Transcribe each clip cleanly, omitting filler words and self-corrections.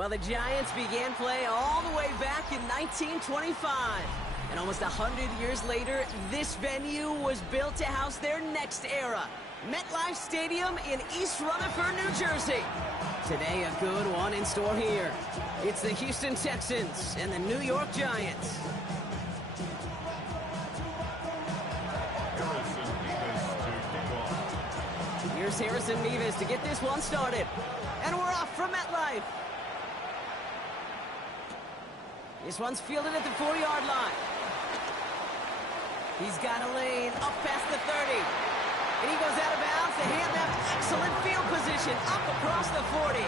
Well, the Giants began play all the way back in 1925. And almost 100 years later, this venue was built to house their next era. MetLife Stadium in East Rutherford, New Jersey. Today, a good one in store here. It's the Houston Texans and the New York Giants. Here's Harrison Mevis to get this one started. And we're off from MetLife. This one's fielded at the 4-yard line. He's got a lane up past the 30. And he goes out of bounds to hand them excellent field position up across the 40.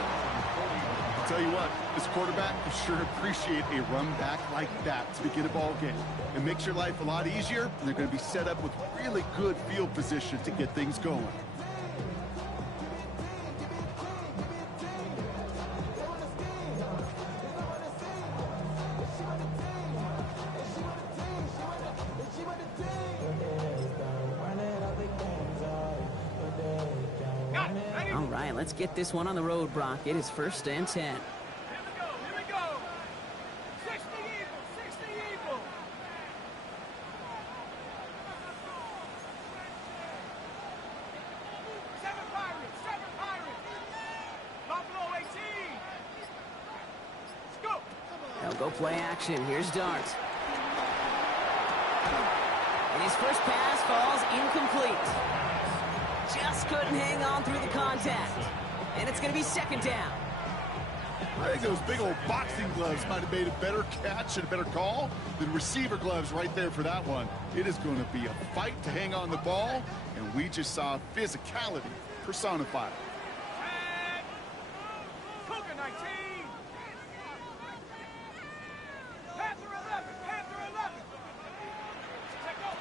I'll tell you what, this quarterback will sure appreciate a run back like that to begin a ball game. It makes your life a lot easier, and they're going to be set up with really good field position to get things going. All right, let's get this one on the road, Brock. It is 1st and 10. Here we go. 60 Eagles. Seven Pirates. Buffalo 18. Let's go. They'll go play action. Here's Dart. And his first pass falls incomplete. Just couldn't hang on through the contact. And it's going to be 2nd down. I think those big old boxing gloves might have made a better catch and a better call than receiver gloves right there for that one. It is going to be a fight to hang on the ball, and we just saw physicality personified. And Cougar 19. Panther 11. Check up.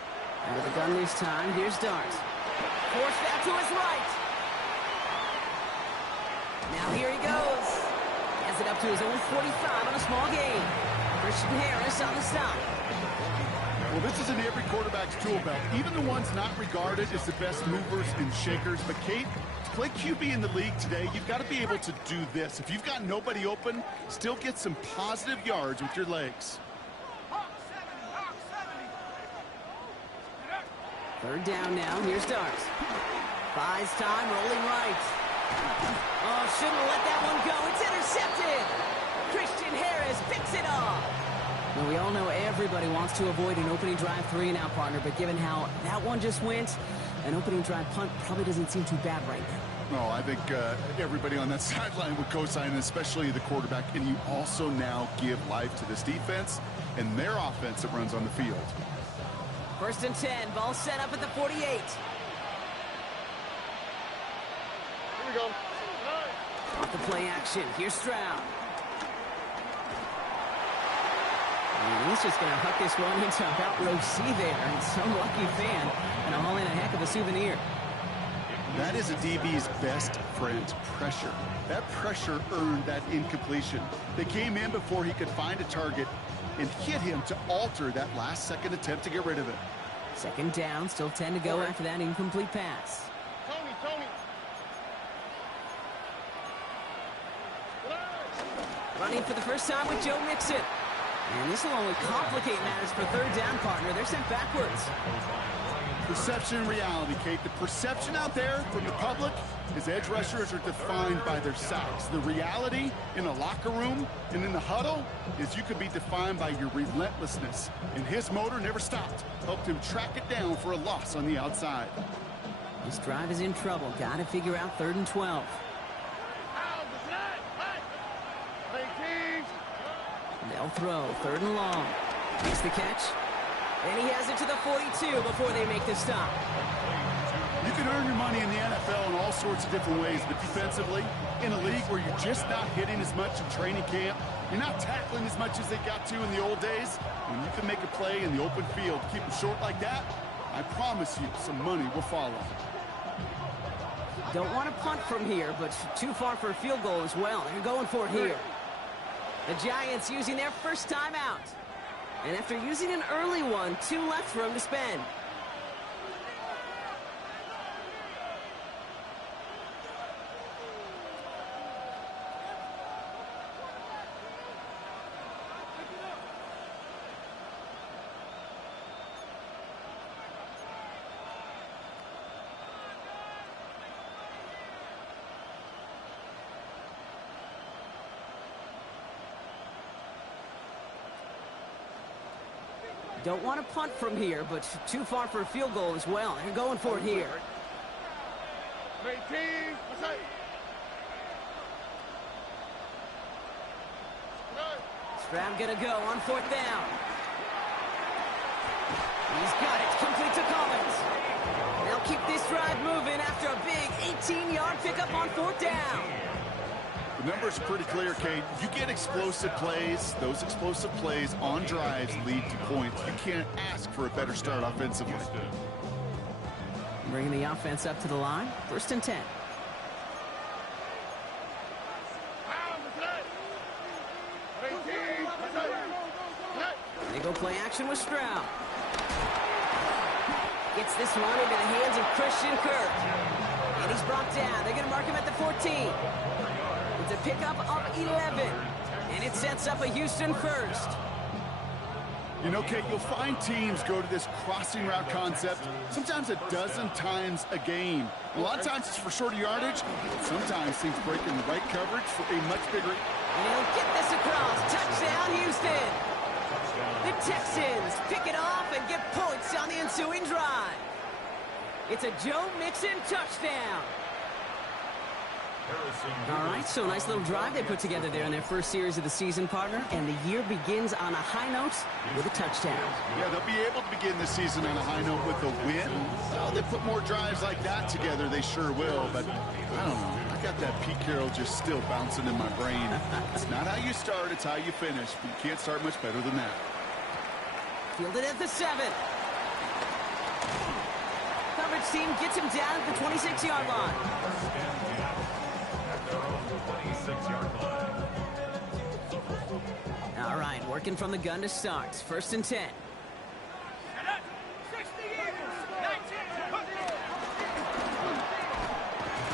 Out of the gun this time. Here's Dart. Forced out to his right. Now here he goes. Has it up to his own 45 on a small gain. Christian Harris on the stop. Well, this is in every quarterback's tool belt, even the ones not regarded as the best movers and shakers. But, Kate, to play QB in the league today, you've got to be able to do this. If you've got nobody open, still get some positive yards with your legs. 3rd down now. Here's Dart. Buys time, rolling right. Oh, shouldn't have let that one go. It's intercepted. Christian Harris picks it off. Well, we all know everybody wants to avoid an opening drive 3-and-out, partner, but given how that one just went, an opening drive punt probably doesn't seem too bad right now. No, I think everybody on that sideline would co-sign, especially the quarterback. And you also now give life to this defense and their offense that runs on the field. 1st and 10. Ball set up at the 48. Here we go. Off the play action. Here's Stroud. And he's just going to huck this one into about row C there. And some lucky fan. And a haul in a heck of a souvenir. That is a DB's best friend, pressure. That pressure earned that incompletion. They came in before he could find a target and hit him to alter that last-second attempt to get rid of it. 2nd down, still 10 to go after that incomplete pass. Tony. Running for the first time with Joe Mixon. And this will only complicate matters for 3rd down, partner. They're sent backwards. Perception and reality, Kate. The perception out there from the public is edge rushers are defined by their sacks. The reality in a locker room and in the huddle is you could be defined by your relentlessness. And his motor never stopped. Helped him track it down for a loss on the outside. This drive is in trouble. Got to figure out 3rd and 12. They'll throw 3rd and long. Makes the catch. And he has it to the 42 before they make the stop. You can earn your money in the NFL in all sorts of different ways, but defensively, in a league where you're just not hitting as much in training camp, you're not tackling as much as they got to in the old days, when you can make a play in the open field, keep them short like that, I promise you some money will follow. Don't want to punt from here, but too far for a field goal as well. They're going for it here. The Giants using their first timeout. And after using an early one, 2 left for him to spend. Don't want to punt from here, but too far for a field goal as well. They're going for it here. 18. Stroud gonna go on 4th down. He's got it, complete to Collins. They'll keep this drive moving after a big 18-yard pickup on 4th down. The numbers are pretty clear, Kate. You get explosive plays. Those explosive plays on drives lead to points. You can't ask for a better start offensively. Bringing the offense up to the line. 1st and 10. They go play action with Stroud. Gets this one into the hands of Christian Kirk. And he's brought down. They're going to mark him at the 14. It's a pickup of 11. And it sets up a Houston first. You know, Kate, you'll find teams go to this crossing route concept sometimes a dozen times a game. A lot of times it's for shorter yardage. Sometimes teams break in the right coverage for a much bigger... And he'll get this across. Touchdown, Houston. The Texans pick it off and get points on the ensuing drive. It's a Joe Mixon touchdown. All right, so a nice little drive they put together there in their first series of the season, partner. And the year begins on a high note with a touchdown. Yeah, they'll be able to begin the season on a high note with a win. Well, they put more drives like that together, they sure will. But I don't know. I got that Pete Carroll just still bouncing in my brain. It's not how you start, it's how you finish. But you can't start much better than that. Fielded at the 7. Coverage team gets him down at the 26-yard line. All right, working from the gun to start. 1st and 10.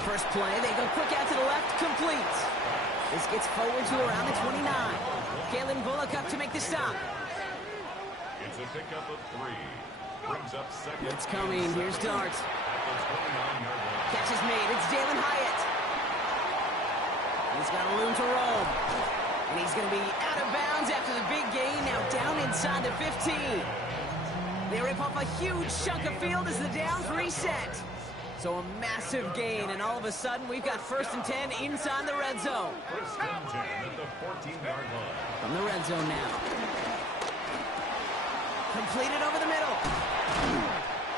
First play, they go quick out to the left, complete. This gets forward to around the 29. Kalen Bullock up to make the stop. It's a pickup of 3. Brings up 2nd. It's coming. Here's Dart. Catch is made. It's Jalen Hyatt. He's got a room to roam. And he's going to be out of bounds after the big gain. Now down inside the 15. They rip off a huge chunk of field as the downs reset. So a massive gain, and all of a sudden we've got 1st and 10 inside the red zone. 1st and 10 at the 14-yard line. From the red zone now. Completed over the middle.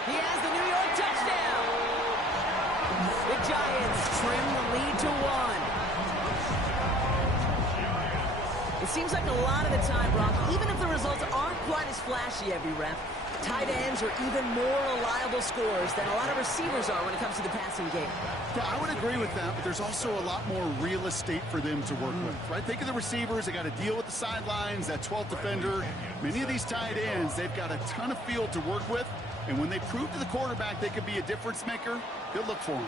He has the New York touchdown. The Giants trim the lead to 1. It seems like a lot of the time, Brock, even if the results aren't quite as flashy every rep, tight ends are even more reliable scorers than a lot of receivers are when it comes to the passing game. Yeah, I would agree with that, but there's also a lot more real estate for them to work with, right? Think of the receivers. They got to deal with the sidelines, that 12th defender. Many of these tight ends, they've got a ton of field to work with, and when they prove to the quarterback they could be a difference maker, they'll look for him.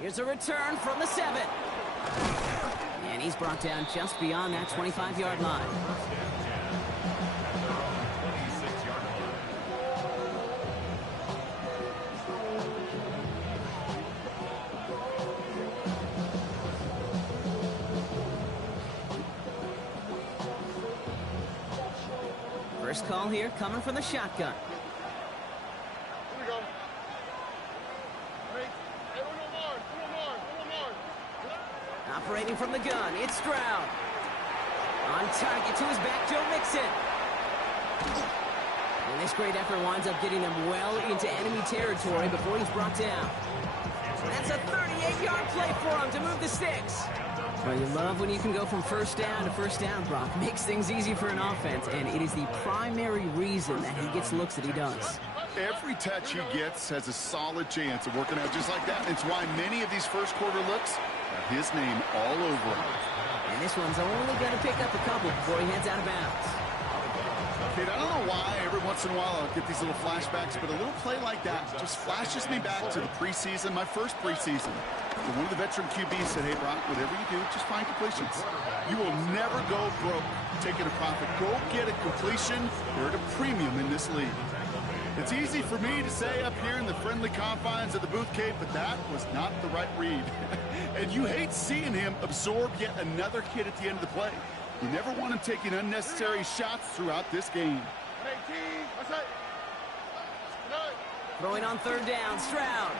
Here's a return from the 7. And he's brought down just beyond that 25-yard line. First call here coming from the shotgun. Here we go. Hey, one more. Operating from the gun, it's Stroud. On target to his back, Joe Mixon. And this great effort winds up getting him well into enemy territory before he's brought down. That's a 38-yard play for him to move the sticks. Well, you love when you can go from 1st down to 1st down, Brock. Makes things easy for an offense, and it is the primary reason that he gets looks that he does. Every touch he gets has a solid chance of working out just like that. It's why many of these first quarter looks have his name all over them. And this one's only going to pick up a couple before he heads out of bounds. Kid, I don't know why every once in a while I'll get these little flashbacks, but a little play like that just flashes me back to the preseason, my first preseason. And one of the veteran QBs said, hey, Brock, whatever you do, just find completions. You will never go broke taking a profit. Go get a completion. They're at a premium in this league. It's easy for me to say up here in the friendly confines of the booth cave, but that was not the right read. And you hate seeing him absorb yet another hit at the end of the play. You never want him taking unnecessary shots throughout this game. 18. That's it. Tonight. Throwing on third down, Stroud.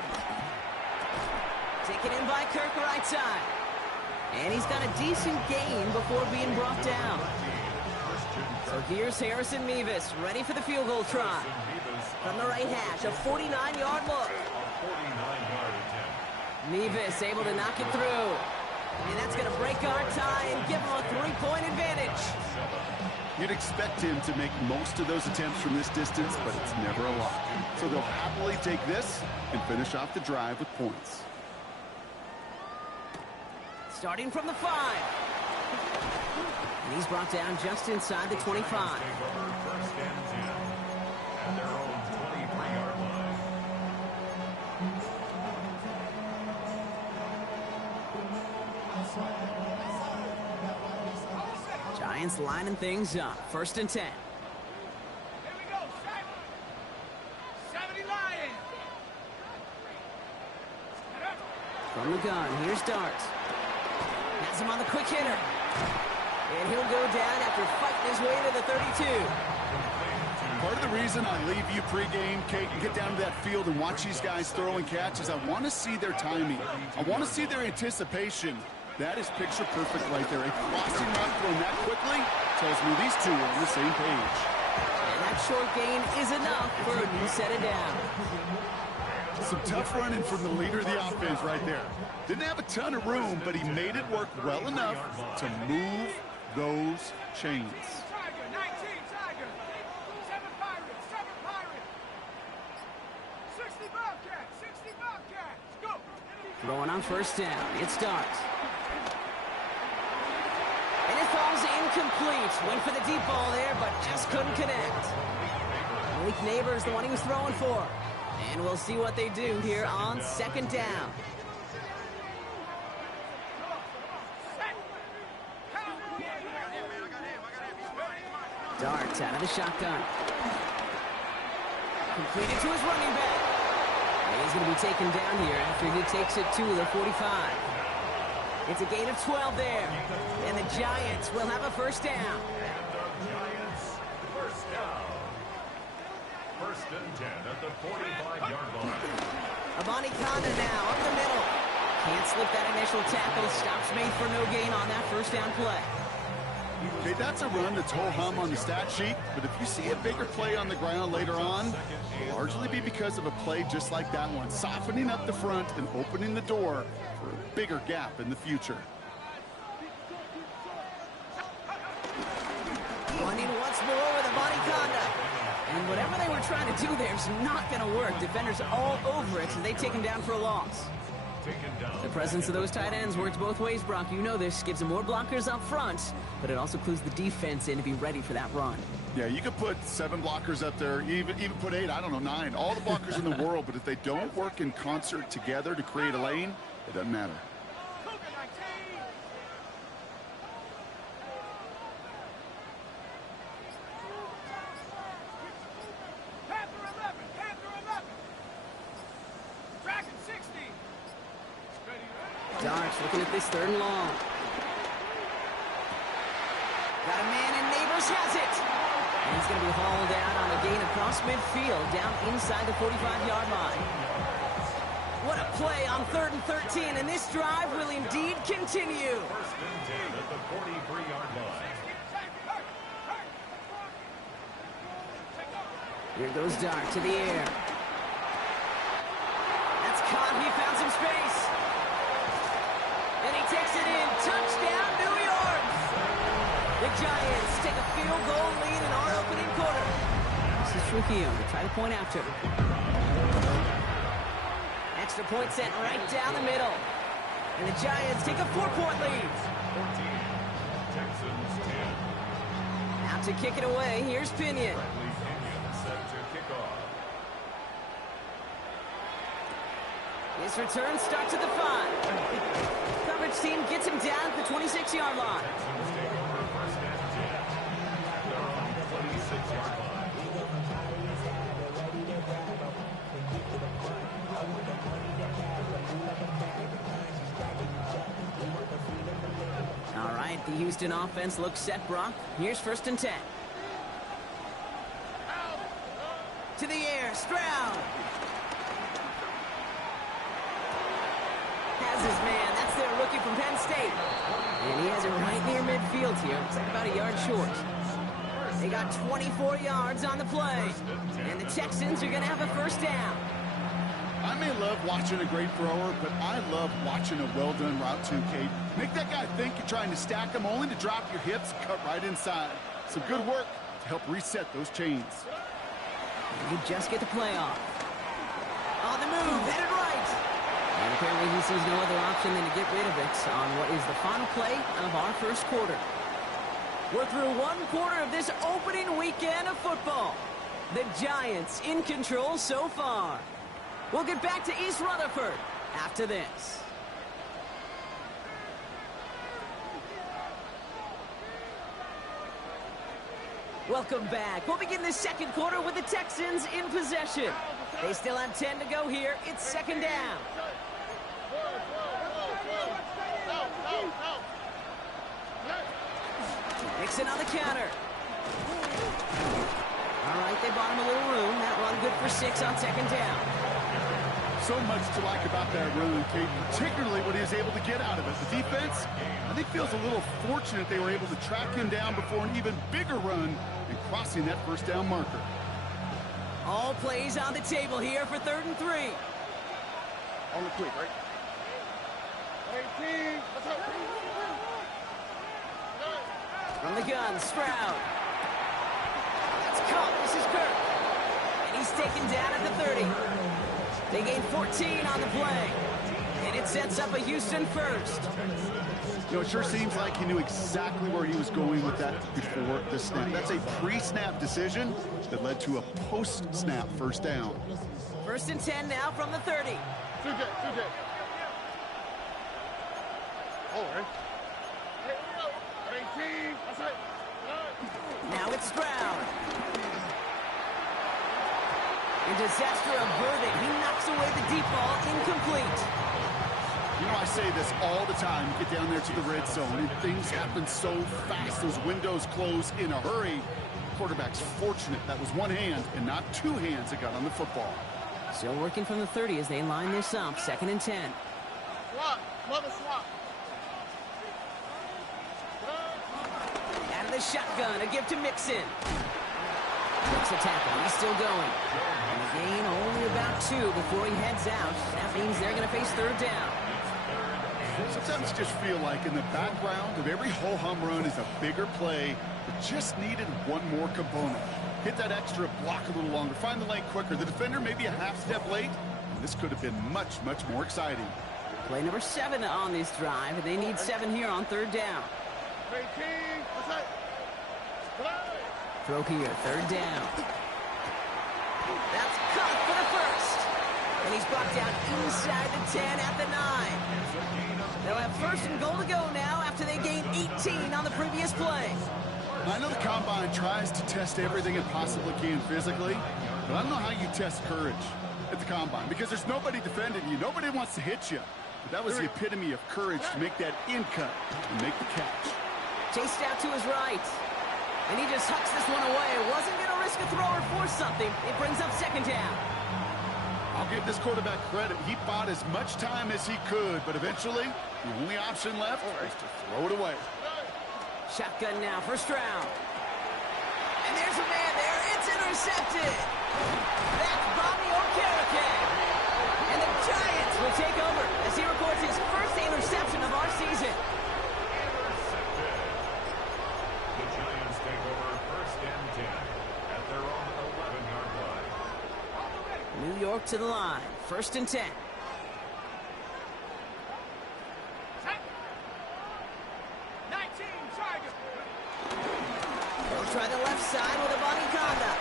Taken in by Kirk right side. And he's got a decent gain before being brought down. So here's Harrison Mevis, ready for the field goal try. From the right hash, a 49-yard look. Mevis able to knock it through. And that's going to break our tie and give him a 3-point advantage. You'd expect him to make most of those attempts from this distance, but it's never a lot. So they'll happily take this and finish off the drive with points. Starting from the 5. And he's brought down just inside the 25. First and 10 at their own 23-yard line. Giants lining things up. First and 10. Here we go. 70 Lions. From the gun, here's Dart. Has him on the quick hitter. And he'll go down after fighting his way to the 32. Part of the reason I leave you pregame, Kate, and get down to that field and watch these guys throw and catch is I want to see their timing. I want to see their anticipation. That is picture perfect right there. A crossing route thrown that quickly tells me these two are on the same page. And that short gain is enough for a new set of down. Some tough running from the leader of the offense right there. Didn't have a ton of room, but he made it work well enough to move those chains. Tiger. 19 Tiger. 7 Pirates. 7 Pirates. 60 Bobcats. 60 Bobcats. Go. Throwing on first down. It starts. And it falls incomplete. Went for the deep ball there, but just couldn't connect. Malik Neighbors, the one he was throwing for. And we'll see what they do here on second down. Dart out of the shotgun. Completed to his running back. And he's going to be taken down here after he takes it to the 45. It's a gain of 12 there. And the Giants will have a first down. And the Giants, first down. First and 10 at the 45-yard line. Abani Kanda now up the middle. Can't slip that initial tackle. Stops made for no gain on that first down play. Okay, that's a run that's ho-hum on the stat sheet, but if you see a bigger play on the ground later on, it'll largely be because of a play just like that one, softening up the front and opening the door for a bigger gap in the future. Running once more with Abani Kanda. And whatever they were trying to do there is not going to work. Defenders all over it, so they take him down for a loss. The presence of those tight ends works both ways, Brock. You know this. Gives them more blockers up front, but it also clues the defense in to be ready for that run. Yeah, you could put 7 blockers up there, even put 8, I don't know, 9. All the blockers in the world, but if they don't work in concert together to create a lane, it doesn't matter. Darts looking at this third and long. Got a man and Neighbors has it. And he's going to be hauled out on a gain across midfield down inside the 45-yard line. What a play on 3rd and 13, and this drive will indeed continue. First and 10 at the 43-yard line. Here goes Dart to the air. That's caught. He found some space. And he takes it in. Touchdown, New York! The Giants take a field goal lead in our opening quarter. This is Trujillo to try to point after. Extra point set right down the middle. And the Giants take a 4-point lead. 14. Texans 10. Out to kick it away, here's Pinion. Bradley Pinion set to kick off. His return starts at the 5. Coverage team gets him down at the 26-yard line. Texans take over first and 10 at their own 26-yard line. All right, The Houston offense looks set, Brock. Here's 1st and 10. To the air, Stroud. Has his man. That's their rookie from Penn State. And he has it right near midfield here. It's like about a yard short. They got 24 yards on the play. And the Texans are going to have a 1st down. I may love watching a great thrower, but I love watching a well-done route too, Kate. Make that guy think you're trying to stack him, only to drop your hips, cut right inside. Some good work to help reset those chains. You just get the play off. On the move, headed right. And apparently he sees no other option than to get rid of it on what is the final play of our 1st quarter. We're through 1 quarter of this opening weekend of football. The Giants in control so far. We'll get back to East Rutherford after this. Welcome back. We'll begin the 2nd quarter with the Texans in possession. They still have 10 to go here. It's 2nd down. Mixon on the counter. All right, they bought him a little room. That run good for 6 on 2nd down. So much to like about that run, Kate, particularly what he was able to get out of it. The defense, I think, feels a little fortunate they were able to track him down before an even bigger run and crossing that 1st down marker. All plays on the table here for 3rd and 3. On the quick, right? 18. From the gun, Stroud. That's caught. This is Kirk. And he's taken down at the 30. They gain 14 on the play. And it sets up a Houston 1st. You know, it sure seems like he knew exactly where he was going with that before the snap. That's a pre-snap decision that led to a post-snap 1st down. 1st and 10 now from the 30. 2J. Oh, right. 18. That's right. Now it's Stroud. And disaster averted. He knocks away the deep ball, incomplete. You know, I say this all the time. You get down there to the red zone, and things happen so fast. Those windows close in a hurry. Quarterback's fortunate that was one hand and not 2 hands that got on the football. Still working from the 30 as they line this up. 2nd and 10. Swap. Mother swap. Out of the shotgun, a give to Mixon. Makes a tackle. He's still going. And a gain only about 2 before he heads out. That means they're going to face 3rd down. Sometimes you just feel like in the background of every ho-hum run is a bigger play that just needed one more component. Hit that extra block a little longer. Find the lane quicker. The defender maybe a half step late. And this could have been much, much more exciting. Play number 7 on this drive. And they need 7 here on 3rd down. 18. That's right. Throw here, 3rd down. That's caught for the 1st. And he's brought down inside the 10 at the 9. They'll have 1st and goal to go now after they gained 18 on the previous play. I know the Combine tries to test everything it possibly can physically, but I don't know how you test courage at the Combine because there's nobody defending you. Nobody wants to hit you. But that was the epitome of courage to make that in cut and make the catch. Chased out to his right. And he just hucks this one away. Wasn't going to risk a throw or force something. It brings up 2nd down. I'll give this quarterback credit. He bought as much time as he could, but eventually the only option left was to throw it away. Shotgun now for Stroud. And there's a man there. It's intercepted. That's Bobby Okereke. And the Giants will take over as he records his 1st interception of our season. The Giants take over 1st and 10 at their own 11-yard line. New York to the line. 1st and 10. They'll try the left side with a bunny conduct.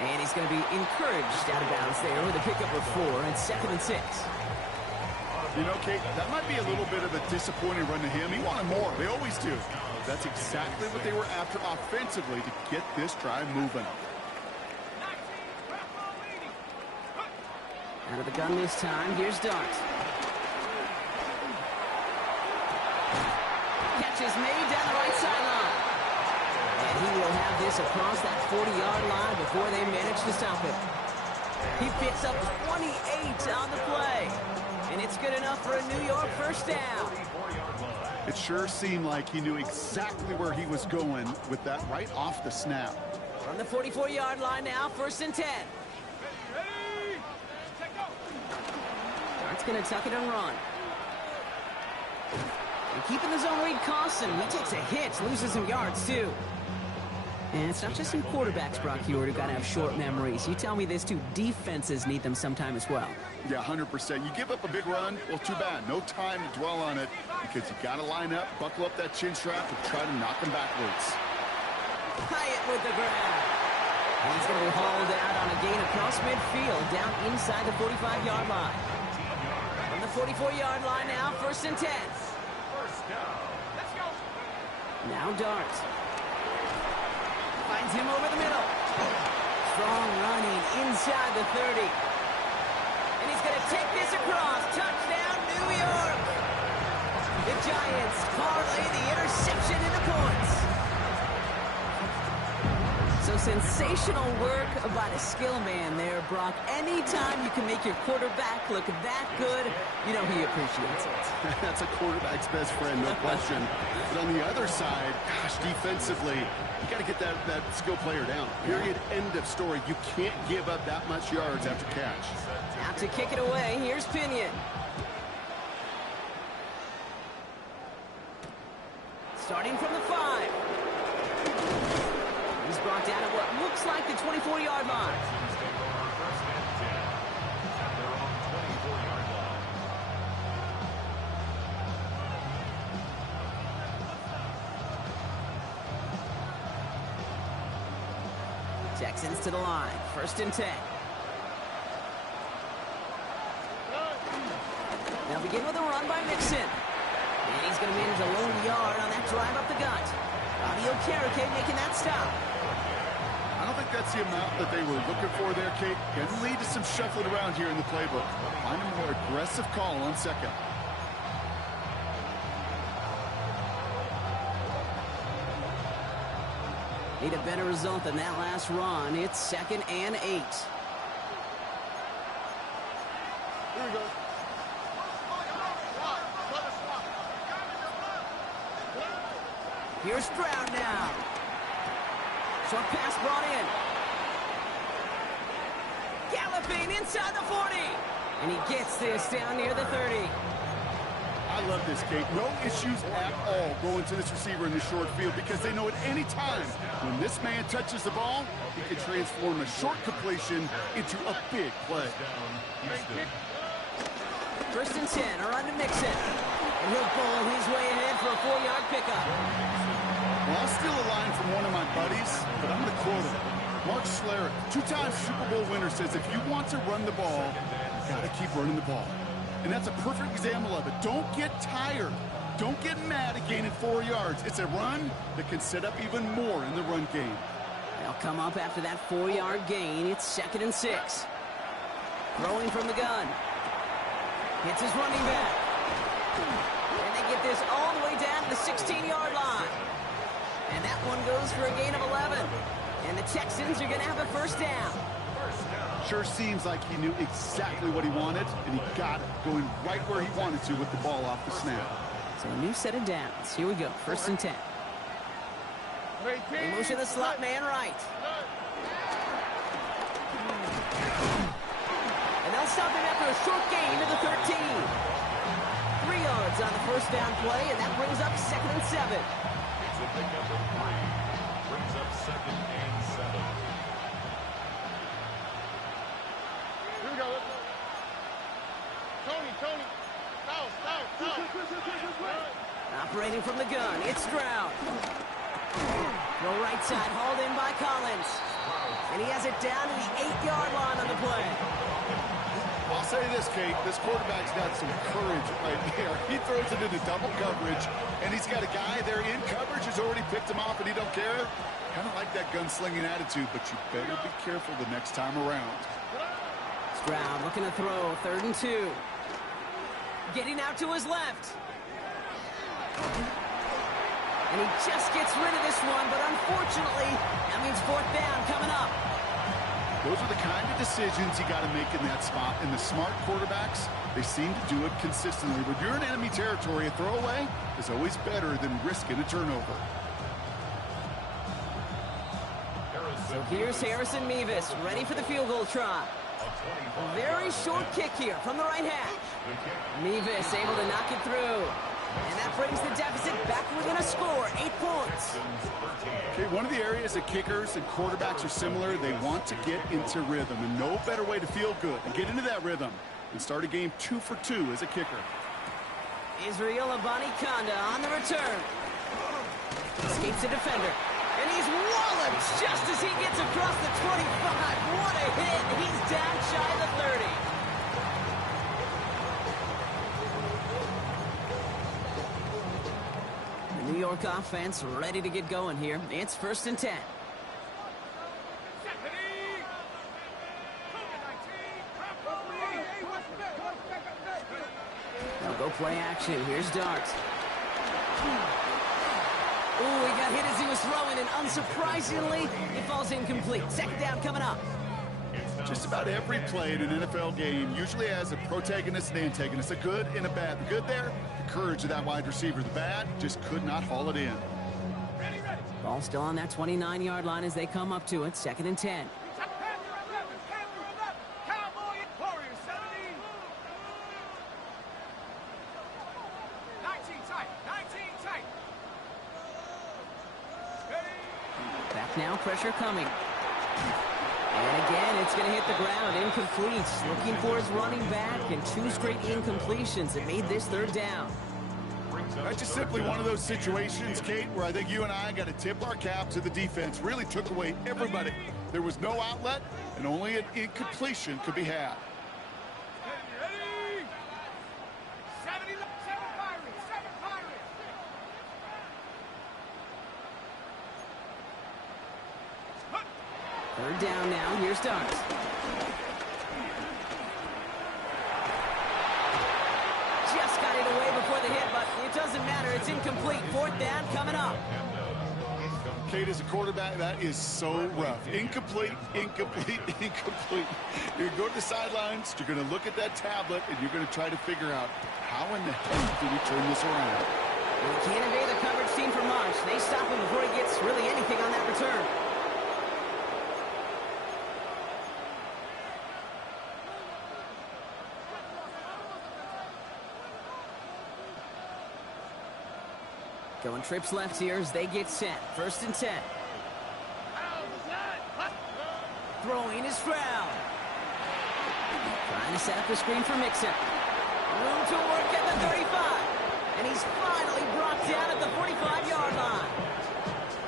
And he's going to be encouraged out of bounds there with a pickup of 4 and 2nd and 6. You know, Kate, that might be a little bit of a disappointing run to him. He wanted more. They always do. That's exactly what they were after offensively to get this drive moving. Out of the gun this time. Here's Dart. Catch is made down the right sideline. And he will have this across that 40-yard line before they manage to stop it. He picks up 28 on the play. And it's good enough for a New York first down. It sure seemed like he knew exactly where he was going with that right off the snap. From the 44-yard line now, 1st and 10. Dart's going to tuck it and run. And keeping the zone read costs him. He takes a hit, loses some yards too. And it's not just some quarterbacks, Brock Hewitt, who got to have short memories. You tell me this too, defenses need them sometime as well. Yeah, 100%. You give up a big run, well, too bad. No time to dwell on it because you got to line up, buckle up that chin strap, and try to knock them backwards. Hyatt with the grab. And he's going to be hauled out on a gain across midfield, down inside the 45-yard line. From the 44-yard line now, 1st and 10. Let's go. Now Dart. Finds him over the middle. Strong running inside the 30. And he's going to take this across. Touchdown, New York. The Giants parlay the interception into points. So sensational work by the skill man there, Brock. Anytime you can make your quarterback look that good, you know he appreciates it. That's a quarterback's best friend, no question. But on the other side, gosh, defensively, you got to get that skill player down. Period. End of story. You can't give up that much yards after catch. Out to kick it away, here's Pinion. Starting from the 5. He's brought down at what looks like the 24-yard line. Texans to the line, 1st and 10. They'll begin with a run by Mixon. And he's going to manage a lone yard on that drive up the gut. Bobby Okereke making that stop. I don't think that's the amount that they were looking for there, Kate. Can lead to some shuffling around here in the playbook. Find a more aggressive call on 2nd. Need a better result than that last run. It's 2nd and 8. Here we go. Here's Stroud now. Short pass brought in. Galloping inside the 40. And he gets this down near the 30. I love this, Kate. No issues at all going to this receiver in the short field because they know at any time when this man touches the ball, he can transform a short completion into a big play. 1st and 10, a run to Mixon. And he'll bowl his way ahead for a 4-yard pickup. Well, I'll steal a line from one of my buddies, but I'm going to quote him. Mark Schlereth, 2-time Super Bowl winner, says if you want to run the ball, you got to keep running the ball. And that's a perfect example of it. Don't get tired. Don't get mad at gaining 4 yards. It's a run that can set up even more in the run game. They'll come up after that 4-yard gain. It's 2nd and 6. Throwing from the gun. Hits his running back. And they get this all the way down to the 16-yard line. And that one goes for a gain of 11. And the Texans are going to have a 1st down. Sure seems like he knew exactly what he wanted, and he got it, going right where he wanted to with the ball off the snap. So a new set of downs. Here we go, 1st and 10. They motion the slot man right. And they'll stop him after a short gain to the 13. 3 yards on the 1st down play, and that brings up 2nd and 7. It's a big number 3. Brings up 2nd and 7. Here we go. Tony. Foul. Operating from the gun, it's Stroud. Throw right side, hauled in by Collins. And he has it down to the 8-yard line on the play. I'll say this, Kate. This quarterback's got some courage right there. He throws it into double coverage, and he's got a guy there in coverage who's already picked him off, and he don't care. Kind of like that gunslinging attitude, but you better be careful the next time around. Stroud looking to throw, 3rd and 2. Getting out to his left. And he just gets rid of this one, but unfortunately, that means fourth down coming up. Those are the kind of decisions you got to make in that spot. And the smart quarterbacks, they seem to do it consistently. When you're in enemy territory, a throwaway is always better than risking a turnover. So here's Harrison Mevis, ready for the field goal try. A very short kick here from the right hash. Mevis able to knock it through. And that brings the deficit back within a score, 8 points. Okay, one of the areas that kickers and quarterbacks are similar, they want to get into rhythm. And no better way to feel good and get into that rhythm and start a game 2 for 2 as a kicker. Israel Abanikanda on the return. Escapes the defender. And he's walloped just as he gets across the 25. What a hit. He's down shy of the 30. The New York offense ready to get going here. It's 1st and 10. Now go play action. Here's Dart. Ooh, he got hit as he was throwing, and unsurprisingly, he falls incomplete. 2nd down coming up. Just about every play in an NFL game usually has a protagonist and antagonist, a good and a bad. The good there, the courage of that wide receiver. The bad, just could not haul it in. Ball still on that 29-yard line as they come up to it. 2nd and 10. Back now, pressure coming. And again, it's going to hit the ground. Incomplete. Looking for his running back, and 2 straight incompletions that made this 3rd down. That's just simply one of those situations, Kate, where I think you and I got to tip our cap to the defense. Really took away everybody. There was no outlet, and only an incompletion could be had. Third down now. Here's Dart. Just got it away before the hit, but it doesn't matter. It's incomplete. 4th down coming up. Kate, as a quarterback, that is so rough. Incomplete, incomplete, incomplete. You're going to go to the sidelines, you're going to look at that tablet, and you're going to try to figure out how in the heck do we turn this around. Well, he can't evade the coverage team for much. They stop him before he gets really anything on that return. Going trips left here as they get set. 1st and 10. Throwing is Stroud. Trying to set up the screen for Mixon. Room to work at the 35. And he's finally brought down at the 45-yard line.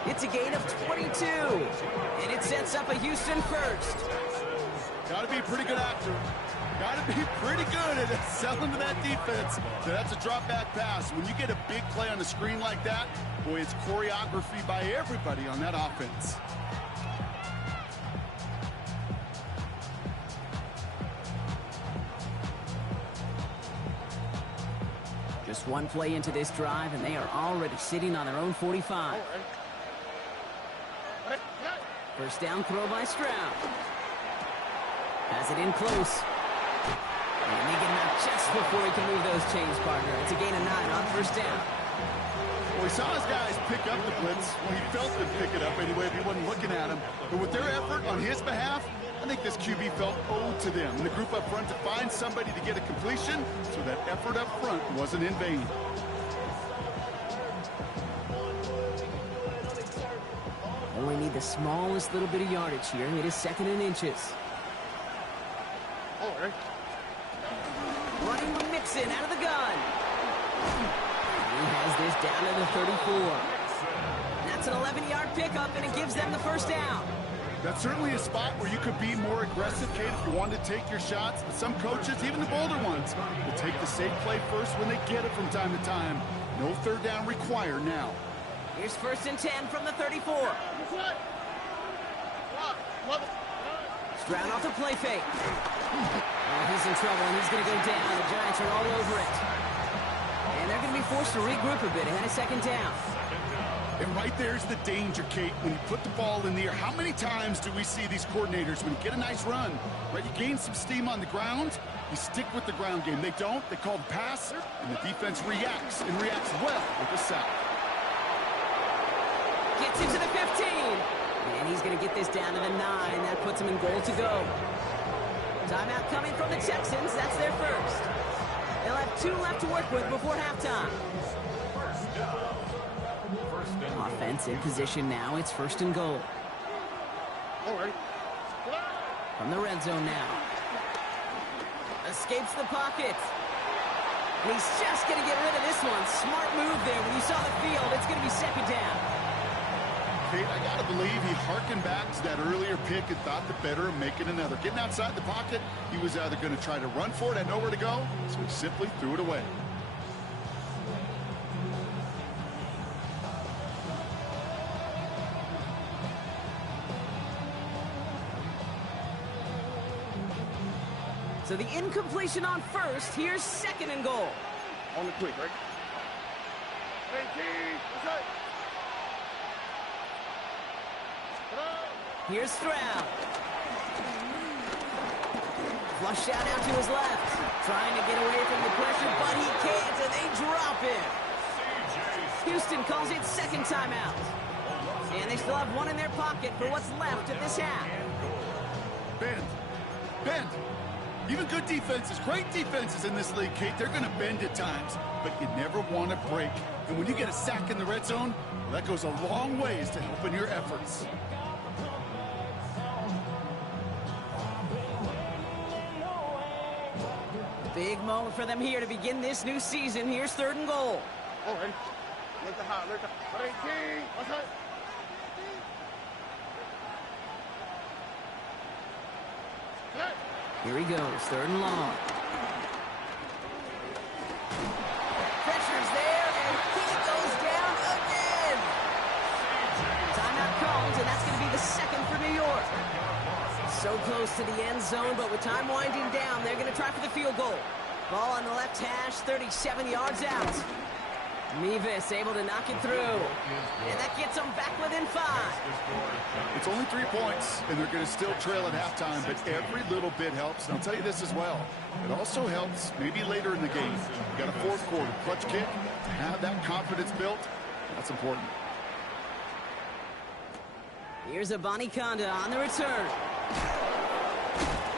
It's a gain of 22. And it sets up a Houston 1st. Got to be a pretty good actor. Got to be pretty good at selling to that defense. So that's a drop-back pass. When you get a big play on the screen like that, boy, it's choreography by everybody on that offense. Just one play into this drive, and they are already sitting on their own 45. 1st down throw by Stroud. Has it in close. And they get him out just before he can move those chains, partner. It's a gain of 9 on 1st down. Well, we saw his guys pick up the blitz. Well, he felt them pick it up anyway if he wasn't looking at him. But with their effort on his behalf, I think this QB felt owed to them. And the group up front to find somebody to get a completion, so that effort up front wasn't in vain. Only need the smallest little bit of yardage here. It is 2nd and inches. Running with Mixon out of the gun. He has this down to the 34. That's an 11-yard pickup, and it gives them the 1st down. That's certainly a spot where you could be more aggressive, Kate, if you wanted to take your shots. But some coaches, even the bolder ones, will take the safe play first when they get it from time to time. No 3rd down required now. Here's 1st and 10 from the 34. Stroud off the play fake. Oh, he's in trouble, and he's going to go down. The Giants are all over it. And they're going to be forced to regroup a bit ahead of 2nd down. And right there's the danger, Kate, when you put the ball in the air. How many times do we see these coordinators, when you get a nice run, right, you gain some steam on the ground, you stick with the ground game. They don't. They call the pass, and the defense reacts, and reacts well with a sack. Gets into the 15. And he's going to get this down to the 9. That puts him in goal to go. Timeout coming from the Texans. That's their first. They'll have 2 left to work with before halftime. Offense in position now. It's first and goal. From the red zone now. Escapes the pocket. And he's just going to get rid of this one. Smart move there. When you saw the field, it's going to be second down. Kate, I got to believe he harkened back to that earlier pick and thought the better of making another. Getting outside the pocket, he was either going to try to run for it, had nowhere to go, so he simply threw it away. So the incompletion on first. Here's second and goal. On the quick, right? 18. Here's Stroud. Flushed out to his left. Trying to get away from the pressure, but he can't, and they drop him. Houston calls it second timeout. And they still have one in their pocket for what's left of this half. Bend. Even good defenses, great defenses in this league, Kate, they're going to bend at times, but you never want to break. And when you get a sack in the red zone, well, that goes a long ways to helping your efforts. Big moment for them here to begin this new season. Here's third and goal. All right. Let the hot, 18. Outside. Here he goes, third and long. Pressure's there, and he goes down again. Timeout comes, and that's going to be the second for New York. So close to the end zone, but with time winding down, they're going to try for the field goal. Ball on the left hash, 37 yards out. Mevis able to knock it through. And that gets them back within 5. It's only 3 points, and they're going to still trail at halftime, but every little bit helps. And I'll tell you this as well. It also helps maybe later in the game. You got a fourth quarter clutch kick. To have that confidence built, that's important. Here's a Conda on the return.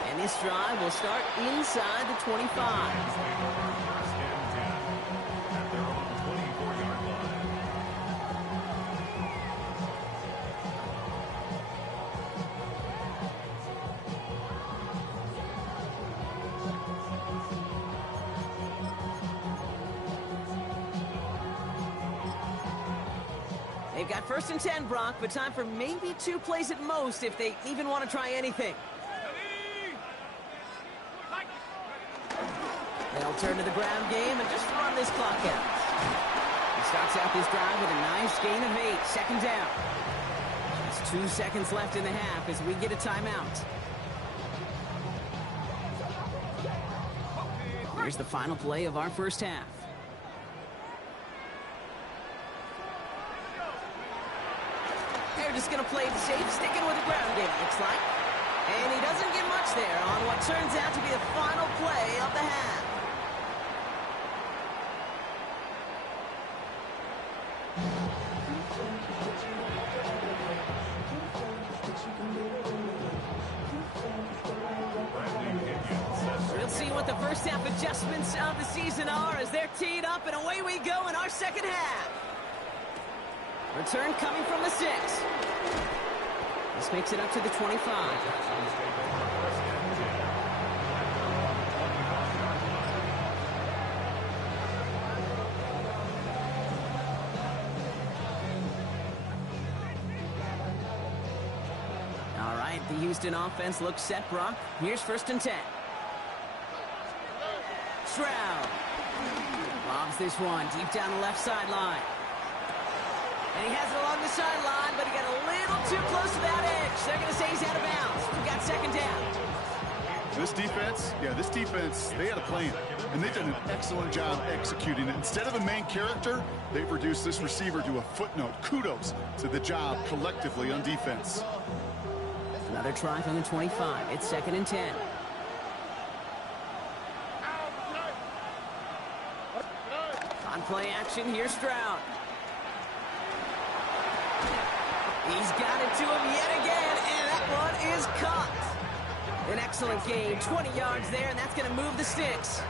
And this drive will start inside the 25. They've got first and 10, Brock, but time for maybe 2 plays at most if they even want to try anything. They'll turn to the ground game and just run this clock out. He starts out this drive with a nice gain of 8, second down. Just 2 seconds left in the half as we get a timeout. Here's the final play of our first half. They're just going to play it safe, sticking with the ground game, it looks like. And he doesn't get much there on what turns out to be the final play of the half. We'll see what the first half adjustments of the season are as they're teed up, and away we go in our second half. Return coming from the 6. This makes it up to the 25. All right, the Houston offense looks set, Brock. Here's first and 10. Stroud lobs this one deep down the left sideline. And he has it along the sideline, but he got a little too close to that edge. They're going to say he's out of bounds. We got second down. This defense, they had a plan, and they've done an excellent job executing it. Instead of a main character, they've reduced this receiver to a footnote. Kudos to the job collectively on defense. Another try from the 25. It's 2nd and 10. On play action, here's Stroud. He's got it to him yet again, and that one is caught. An excellent game, 20 yards there, and that's going to move the sticks.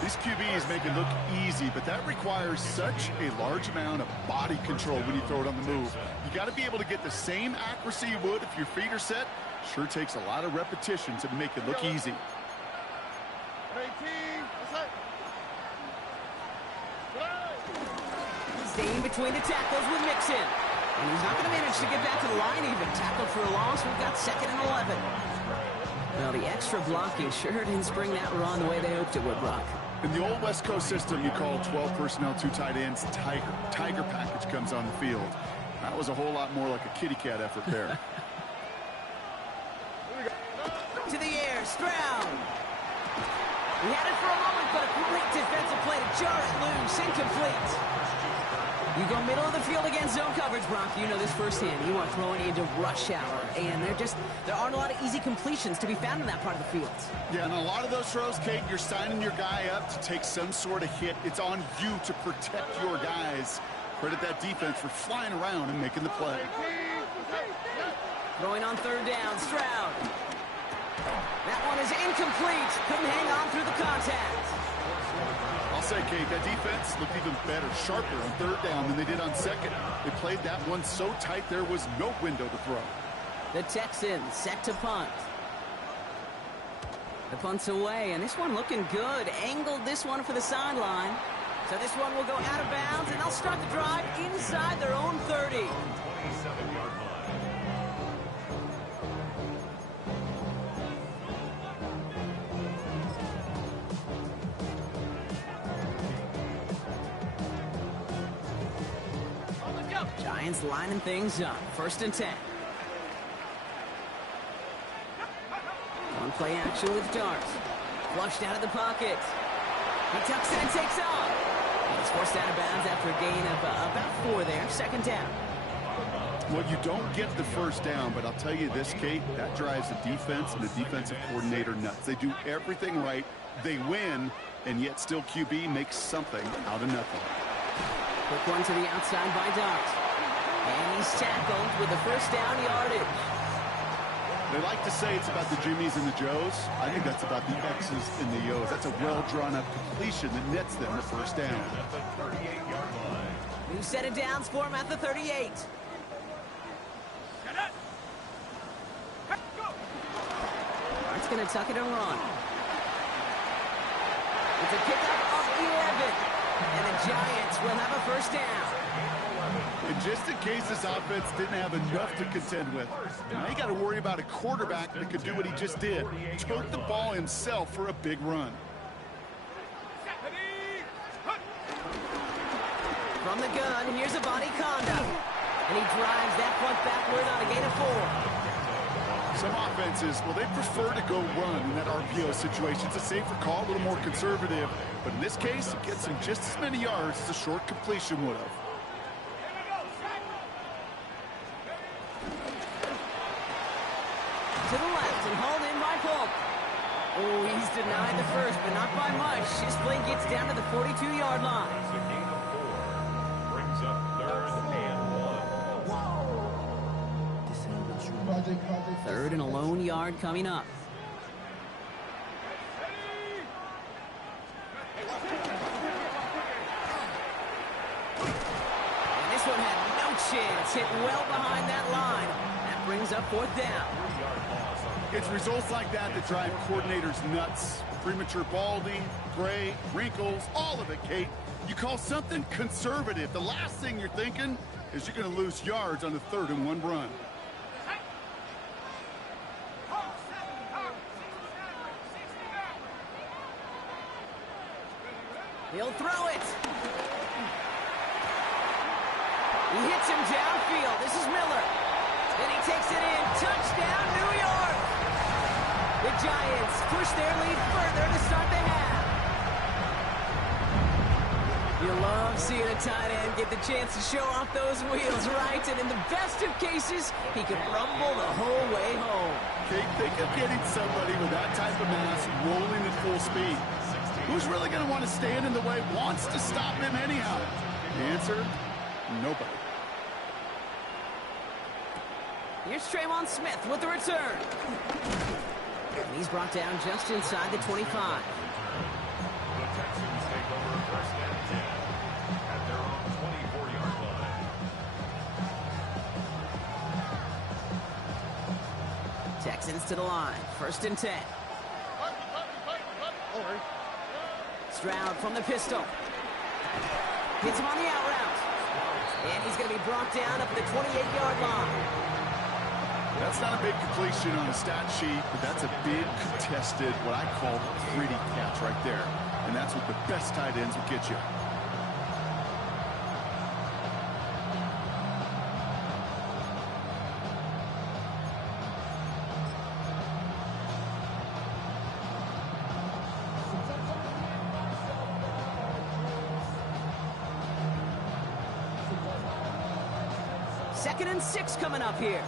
These QBs make it look easy, but that requires such a large amount of body control when you throw it on the move. You got to be able to get the same accuracy you would if your feet are set. Sure takes a lot of repetition to make it look easy. Staying between the tackles with Mixon. And he's not going to manage to get back to the line even. Tackled for a loss. We've got 2nd and 11. Well, the extra blocking sure didn't spring that run the way they hoped it would, Brock. In the old West Coast system, you call 12 personnel, 2 tight ends, Tiger. Tiger package comes on the field. That was a whole lot more like a kitty cat effort there. To the air, Stroud. He had it for a moment, but a great defensive play to jar it loose. Incomplete. You go middle of the field against zone coverage, Brock. You know this firsthand. You are throwing into rush hour, and there aren't a lot of easy completions to be found in that part of the field. Yeah, and a lot of those throws, Kate, you're signing your guy up to take some sort of hit. It's on you to protect your guys. Credit that defense for flying around and making the play. Throwing on 3rd down, Stroud. That one is incomplete. Couldn't hang on through the contact. I'll say, Kate, that defense looked even better, sharper on 3rd down than they did on 2nd. They played that one so tight there was no window to throw. The Texans set to punt. The punt's away, and this one looking good. Angled this one for the sideline. So this one will go out of bounds, and they'll start the drive inside their own 30. 27-yard line. Giants lining things up. 1st and 10. On play action with Darts. Flushed out of the pocket. He tucks it and takes off. He's forced out of bounds after a gain of about 4 there. 2nd down. Well, you don't get the 1st down, but I'll tell you this, Kate, that drives the defense and the defensive coordinator nuts. They do everything right. They win, and yet still QB makes something out of nothing. Quick one to the outside by Dart. And he's tackled with the 1st down yardage. They like to say it's about the Jimmies and the Joes. I think that's about the X's and the O's. That's a well-drawn-up completion that nets them the 1st down. At the 38-yard line. New set of downs for him at the 38. Dart's going to tuck it and run. It's a pickup of 11. And the Giants will have a 1st down. And just in case this offense didn't have enough to contend with, now you got to worry about a quarterback that could do what he just did. Tote the ball himself for a big run. From the gun, here's a body conduct. And he drives that punt backward on a gain of 4. Some offenses, well, they prefer to go run in that RPO situation. It's a safer call, a little more conservative. But in this case, it gets him just as many yards as a short completion would have. To the left and hauled in by Polk. Oh, he's denied the 1st, but not by much. His play gets down to the 42-yard line. It's a gain of 4. Brings up 3rd and 1. 3rd and a lone yard coming up. And this one had no chance. Hit well behind that line. That brings up 4th down. It's results like that that drive coordinators nuts. Premature balding, gray, wrinkles, all of it, Kate. You call something conservative. The last thing you're thinking is you're going to lose yards on the 3rd and 1 run. He'll throw it. He hits him downfield. This is Miller. Then he takes it in. Touchdown, New York. The Giants push their lead further to start the half. You love seeing a tight end get the chance to show off those wheels, right? And in the best of cases, he could rumble the whole way home. Kate, think of getting somebody with that type of mass rolling at full speed. Who's really going to want to stand in the way, wants to stop him anyhow? The answer, nobody. Here's Traymon Smith with the return. And he's brought down just inside the 25. The Texans take over first and 10 at their own 24-yard line. Texans to the line. First and 10. Stroud from the pistol. Hits him on the out route. And he's going to be brought down up at the 28-yard line. That's not a big completion on a stat sheet, but that's a big contested, what I call pretty catch right there. And that's what the best tight ends will get you. Second and 6 coming up here.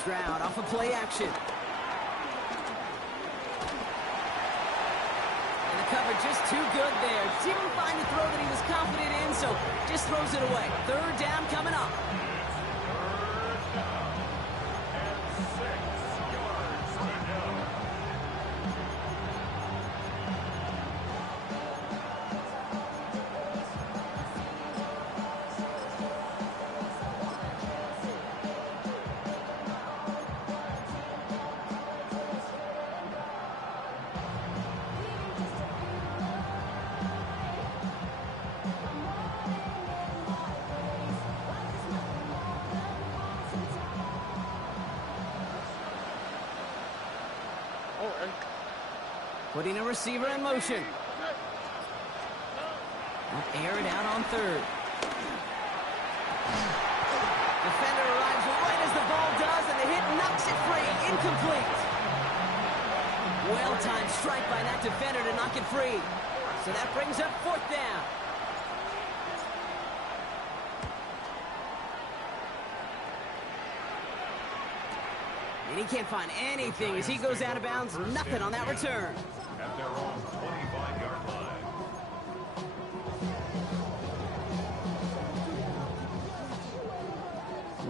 Stroud off of play action. And the cover just too good there. Didn't find the throw that he was confident in, so just throws it away. Third down coming up. Putting a receiver in motion. They'll air it out on third. Defender arrives right as the ball does, and the hit knocks it free. Incomplete. Well-timed strike by that defender to knock it free. So that brings up fourth down. And he can't find anything as he goes out of bounds. Nothing on that return. At their own 25-yard line.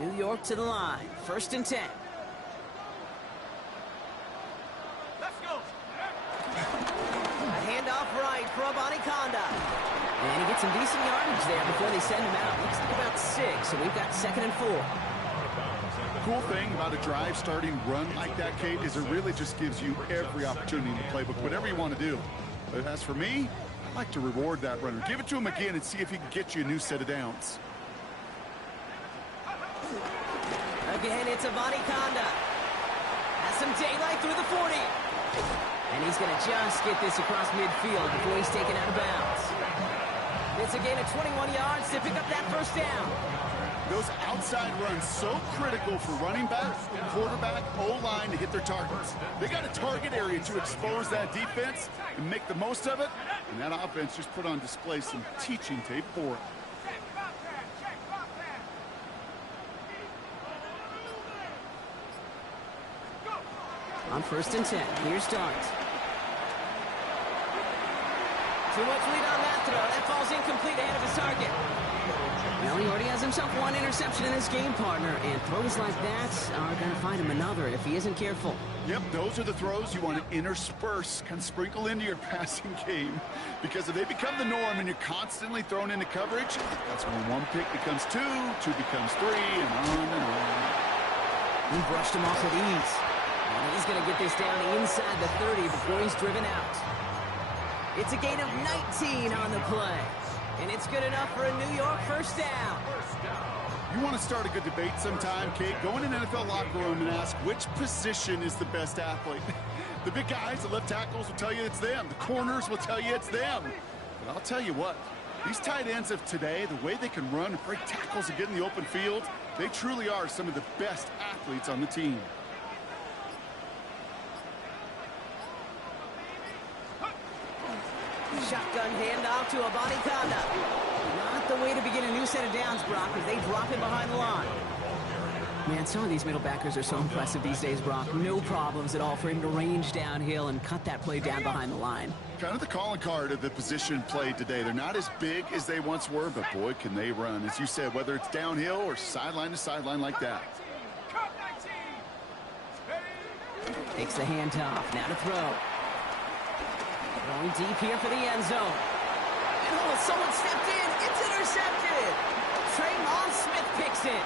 New York to the line. First and 10. Let's go. A handoff right for Abanikanda. And he gets some decent yardage there before they send him out. Looks like about 6, so we've got second and 4. Cool thing about a drive starting run like that, Kate, is it really just gives you every opportunity in the playbook, whatever you want to do. But as for me, I like to reward that runner. Give it to him again and see if he can get you a new set of downs. Again, it's Abanikanda. Has some daylight through the 40. And he's going to just get this across midfield before he's taken out of bounds. It's a gain of 21 yards to pick up that first down. Those outside runs so critical for running back, quarterback, O-line to hit their targets. They got a target area to expose that defense and make the most of it. And that offense just put on display some teaching tape for it. On first and 10, here's Dart. Too much lead on that throw. That falls incomplete ahead of his target. Well, he already has himself one interception in his game, partner, and throws like that are going to find him another if he isn't careful. Yep, those are the throws you want to intersperse, kind of sprinkle into your passing game, because if they become the norm and you're constantly thrown into coverage, that's when one pick becomes two becomes three, and on and on. He brushed him off with ease. And he's going to get this down inside the 30 before he's driven out. It's a gain of 19 on the play. And it's good enough for a New York first down. You want to start a good debate sometime, Kate? Go in an NFL locker room and ask which position is the best athlete. The big guys, the left tackles will tell you it's them. The corners will tell you it's them. But I'll tell you what, These tight ends of today, the way they can run, break tackles, and get in the open field, they truly are some of the best athletes on the team. Shotgun handoff to Abanikanda. Not the way to begin a new set of downs, Brock, as they drop him behind the line. Man, some of these middle backers are so impressive these days, Brock. No problems at all for him to range downhill and cut that play down behind the line. Kind of the calling card of the position played today. They're not as big as they once were, but boy, can they run. As you said, whether it's downhill or sideline to sideline like that. Takes the handoff. Now to throw. Going deep here for the end zone. And oh, someone stepped in. It's intercepted. Traymon Smith picks it.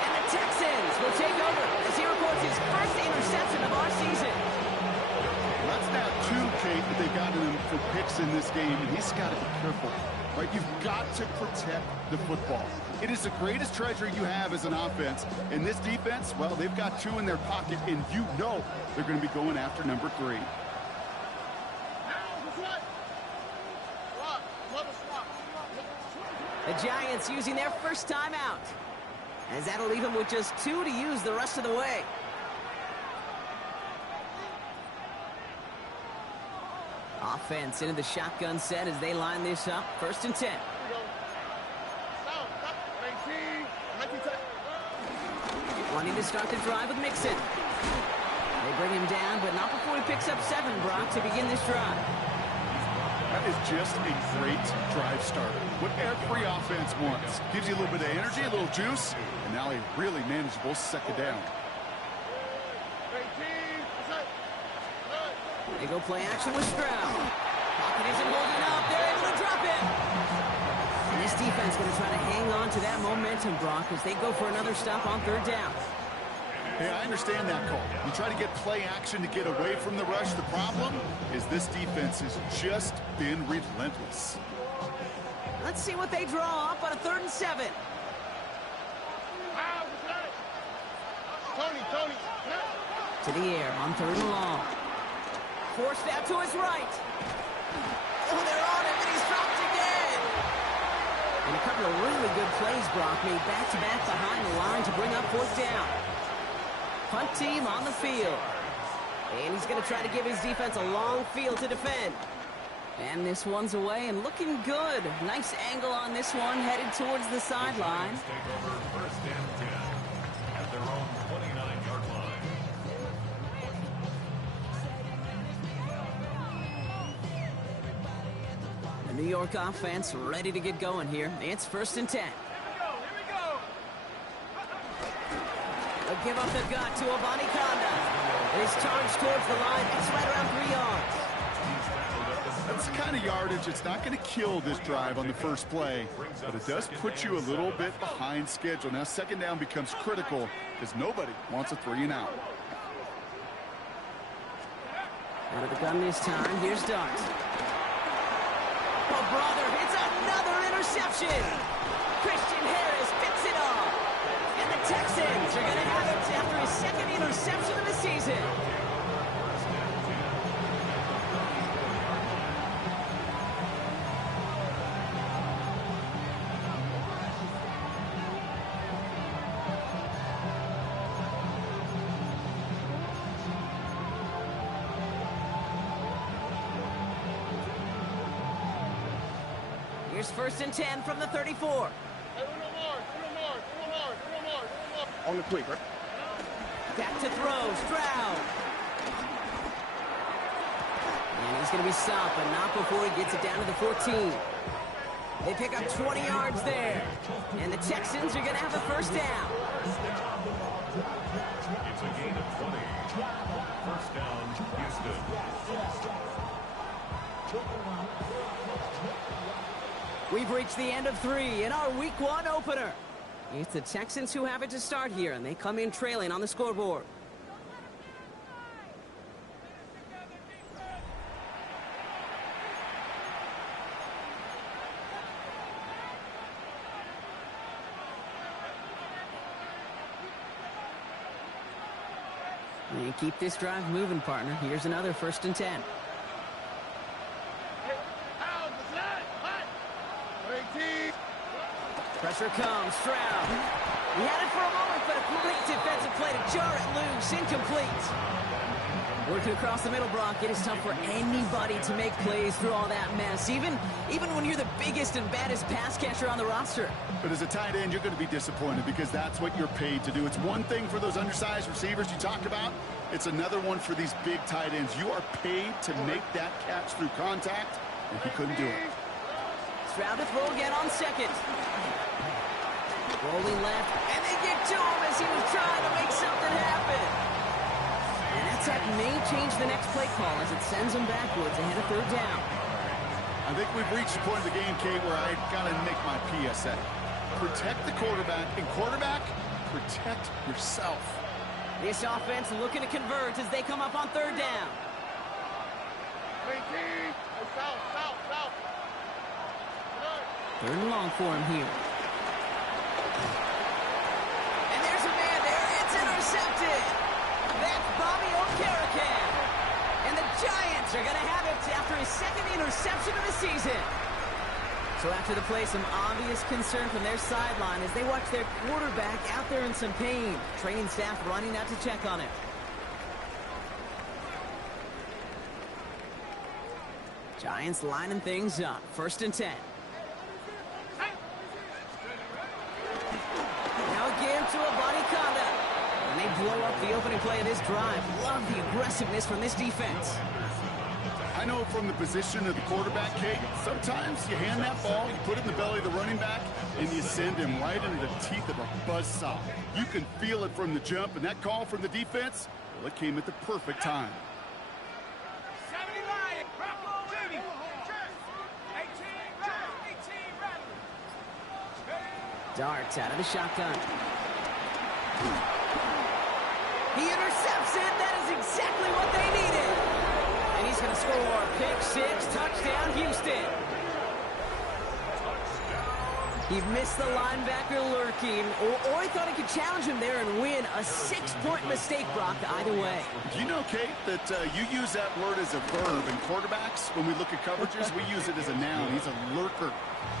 And the Texans will take over as he records his first interception of our season. That's now two, Kate, that they've gotten him for picks in this game, and he's got to be careful. Right? You've got to protect the football. It is the greatest treasure you have as an offense. And this defense, well, they've got two in their pocket, and you know they're going to be going after number 3. The Giants using their first timeout, as that'll leave them with just 2 to use the rest of the way. Offense into the shotgun set as they line this up. 1st and 10. Wanting to start the drive with Mixon. They bring him down, but not before he picks up 7, Brock, to begin this drive. That is just a great drive starter. What every offense wants. Gives you a little bit of energy, a little juice, and now a really manageable 2nd down. They go play action with Stroud. Pocket isn't holding up. They're able to drop it. And this defense going to try to hang on to that momentum, Brock, as they go for another stop on 3rd down. Hey, I understand that call. You try to get play action to get away from the rush. The problem is this defense has just been relentless. Let's see what they draw up on a 3rd and 7. Tony. To the air on 3rd and long. Forced out to his right. Oh, they're on him, and he's dropped again. And a couple of really good plays, Brock, made back-to-back behind the line to bring up 4th down. Punt team on the field. And he's going to try to give his defense a long field to defend. And this one's away and looking good. Nice angle on this one, headed towards the sideline. Take over 1st and 10 at their own 29-yard line. The New York offense ready to get going here. It's 1st and 10. They'll give up the gut to Abanikanda. His charge towards the line. It's right around 3 yards. That's the kind of yardage. It's not going to kill this drive on the first play, but it does put you a little bit behind schedule. Now 2nd down becomes critical because nobody wants a 3 and out. Out of the gun this time. Here's Dart. Oh, brother, it's another interception. Christian Harris picks it off. And the Texans are going to have it after his 2nd interception of the season. Here's 1st and 10 from the 34. On the quick, right? Back to throw, Stroud. And he's going to be stopped, but not before he gets it down to the 14. They pick up 20 yards there. And the Texans are going to have the 1st down. It's a gain of 20. 1st down, Houston. We've reached the end of 3 in our Week 1 opener. It's the Texans who have it to start here, and they come in trailing on the scoreboard. And keep this drive moving, partner. Here's another 1st and 10. Pressure comes. Stroud. He had it for a moment, but a great defensive play to jar it loose. Incomplete. Working across the middle, Brock. It is tough for anybody to make plays through all that mess, even when you're the biggest and baddest pass catcher on the roster. But as a tight end, you're going to be disappointed because that's what you're paid to do. It's one thing for those undersized receivers you talk about. It's another one for these big tight ends. You are paid to make that catch through contact, and he couldn't do it. Stroud to throw again on second. Rolling left, and they get to him as he was trying to make something happen. And that sack may change the next play call as it sends him backwards ahead of third down. I think we've reached the point of the game, Kate, where I got to make my PSA. Protect the quarterback, and quarterback, protect yourself. This offense looking to convert as they come up on third down. Third and long for him here. And there's a man there. It's intercepted. That's Bobby Okereke. And the Giants are going to have it after his second interception of the season. So after the play, some obvious concern from their sideline as they watch their quarterback out there in some pain. Training staff running out to check on him. Giants lining things up. 1st and 10. Now again to a body conduct. And they blow up the opening play of this drive. Love the aggressiveness from this defense. I know from the position of the quarterback, Kate, sometimes you hand that ball, you put it in the belly of the running back, and you send him right into the teeth of a buzzsaw. You can feel it from the jump, and that call from the defense, well, it came at the perfect time. Darts out of the shotgun. He intercepts it. That is exactly what they needed. And he's going to score. Pick 6, touchdown, Houston. He missed the linebacker lurking, or he thought he could challenge him there and win. A 6-point mistake, Brock, either way. Do you know, Kate, that you use that word as a verb in quarterbacks? When we look at coverages, we use it as a noun. He's a lurker.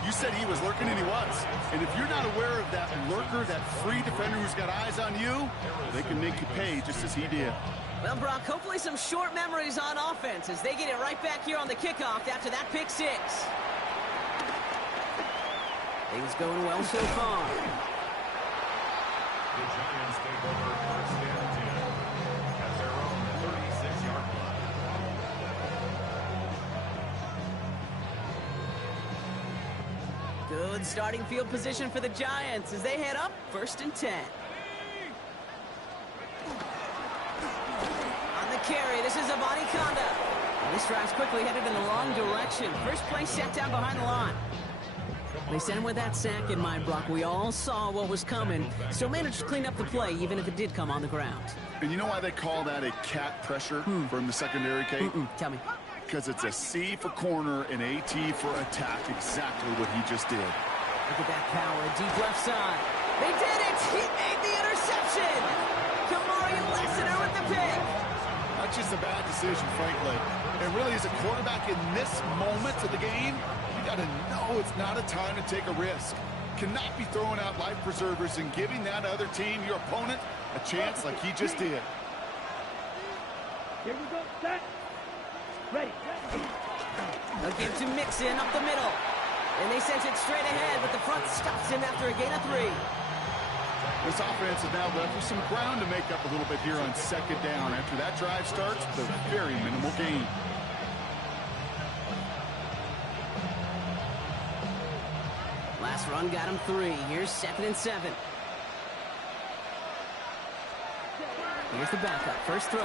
You said he was lurking, and he was. And if you're not aware of that lurker, that free defender who's got eyes on you, they can make you pay just as he did. Well, Brock, hopefully some short memories on offense as they get it right back here on the kickoff after that pick 6. Things going well so far. The Giants take over 1st and 10 at their own 36-yard line. Good starting field position for the Giants as they head up 1st and 10. On the carry, this is a body conduct. And this drive's quickly headed in the wrong direction. First play set down behind the line. They sent him with that sack in mind, Brock. We all saw what was coming. Still managed to clean up the play, even if it did come on the ground. And you know why they call that a cat pressure from the secondary, Kate? Tell me. Because it's a C for corner and a T for attack. Exactly what he just did. Look at that power, deep left side. They did it! He made the interception! Kamari Lessiter with the pick! Not just a bad decision, frankly. And really, as a quarterback in this moment of the game, you got to know it's not a time to take a risk. Cannot be throwing out life preservers and giving that other team, your opponent, a chance like he just did. Here we go, set. Ready. They'll give to Mixon up the middle. And they sent it straight ahead, but the front stops him after a gain of 3. This offense is now left with some ground to make up a little bit here on 2nd down. After that drive starts, the very minimal gain. Last run got him 3. Here's 2nd and 7. Here's the backup. First throw.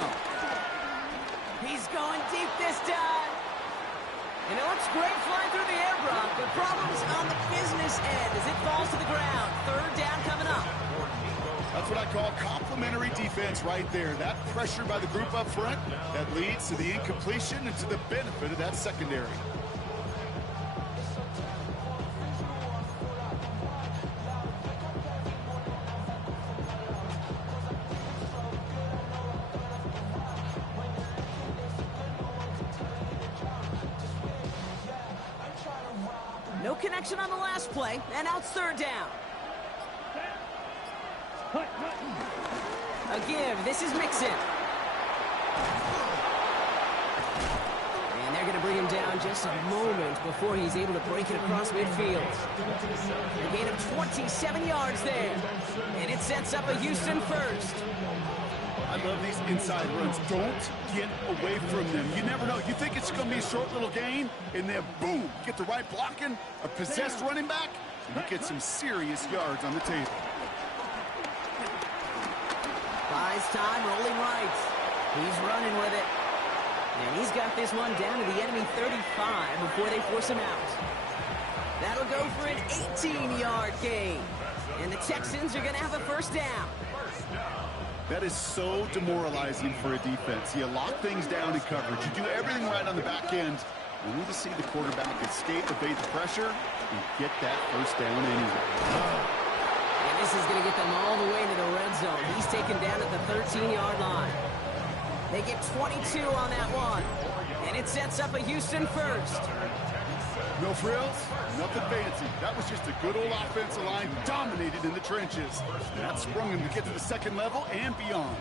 He's going deep this time. And it looks great flying through the air, Brock, but problems on the business end as it falls to the ground. 3rd down coming up. That's what I call complementary defense right there. That pressure by the group up front, that leads to the incompletion and to the benefit of that secondary. No connection on the last play, and now it's third down. A give. This is Mixon. And they're going to bring him down just a moment before he's able to break it across midfield. A gain of 27 yards there. And it sets up a Houston first. I love these inside runs. Don't get away from them. You never know. You think it's going to be a short little gain, and then boom, get the right blocking, a possessed running back, and you get some serious yards on the table. Buys time, rolling right. He's running with it. And he's got this one down to the enemy 35 before they force him out. That'll go for an 18-yard gain. And the Texans are going to have a first down. That is so demoralizing for a defense. You lock things down in coverage. You do everything right on the back end. You need to see the quarterback escape, evade the pressure, and get that first down anyway. And this is going to get them all the way into the red zone. He's taken down at the 13-yard line. They get 22 on that one. And it sets up a Houston first. No frills, nothing fancy. That was just a good old offensive line dominated in the trenches. That sprung him to get to the second level and beyond.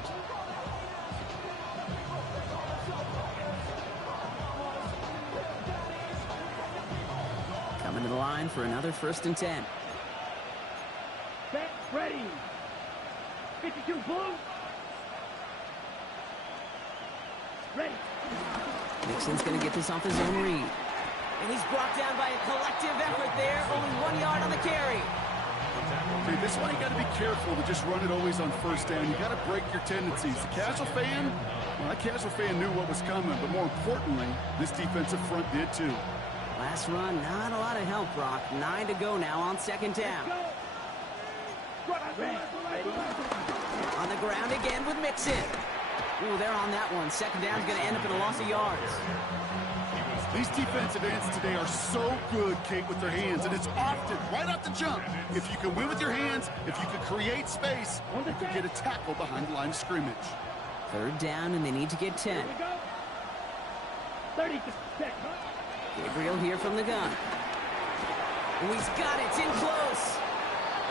Coming to the line for another 1st and 10. Set, ready. 52 blue. Ready. Mixon's going to get this off his own read. And he's brought down by a collective effort there. Only 1 yard on the carry. Okay, this is why you got to be careful to just run it always on first down. You got to break your tendencies. The casual fan, well, that casual fan knew what was coming, but more importantly, this defensive front did too. Last run, not a lot of help, Brock. 9 to go now on 2nd down. On the ground again with Mixon. Ooh, they're on that one. 2nd down's going to end up in a loss of yards. These defensive ends today are so good, Kate, with their hands, and it's often right off the jump. If you can win with your hands, if you can create space, you can get a tackle behind the line of scrimmage. 3rd down, and they need to get 10. 30 Gabriel here from the gun. Oh, he's got it. It's in close.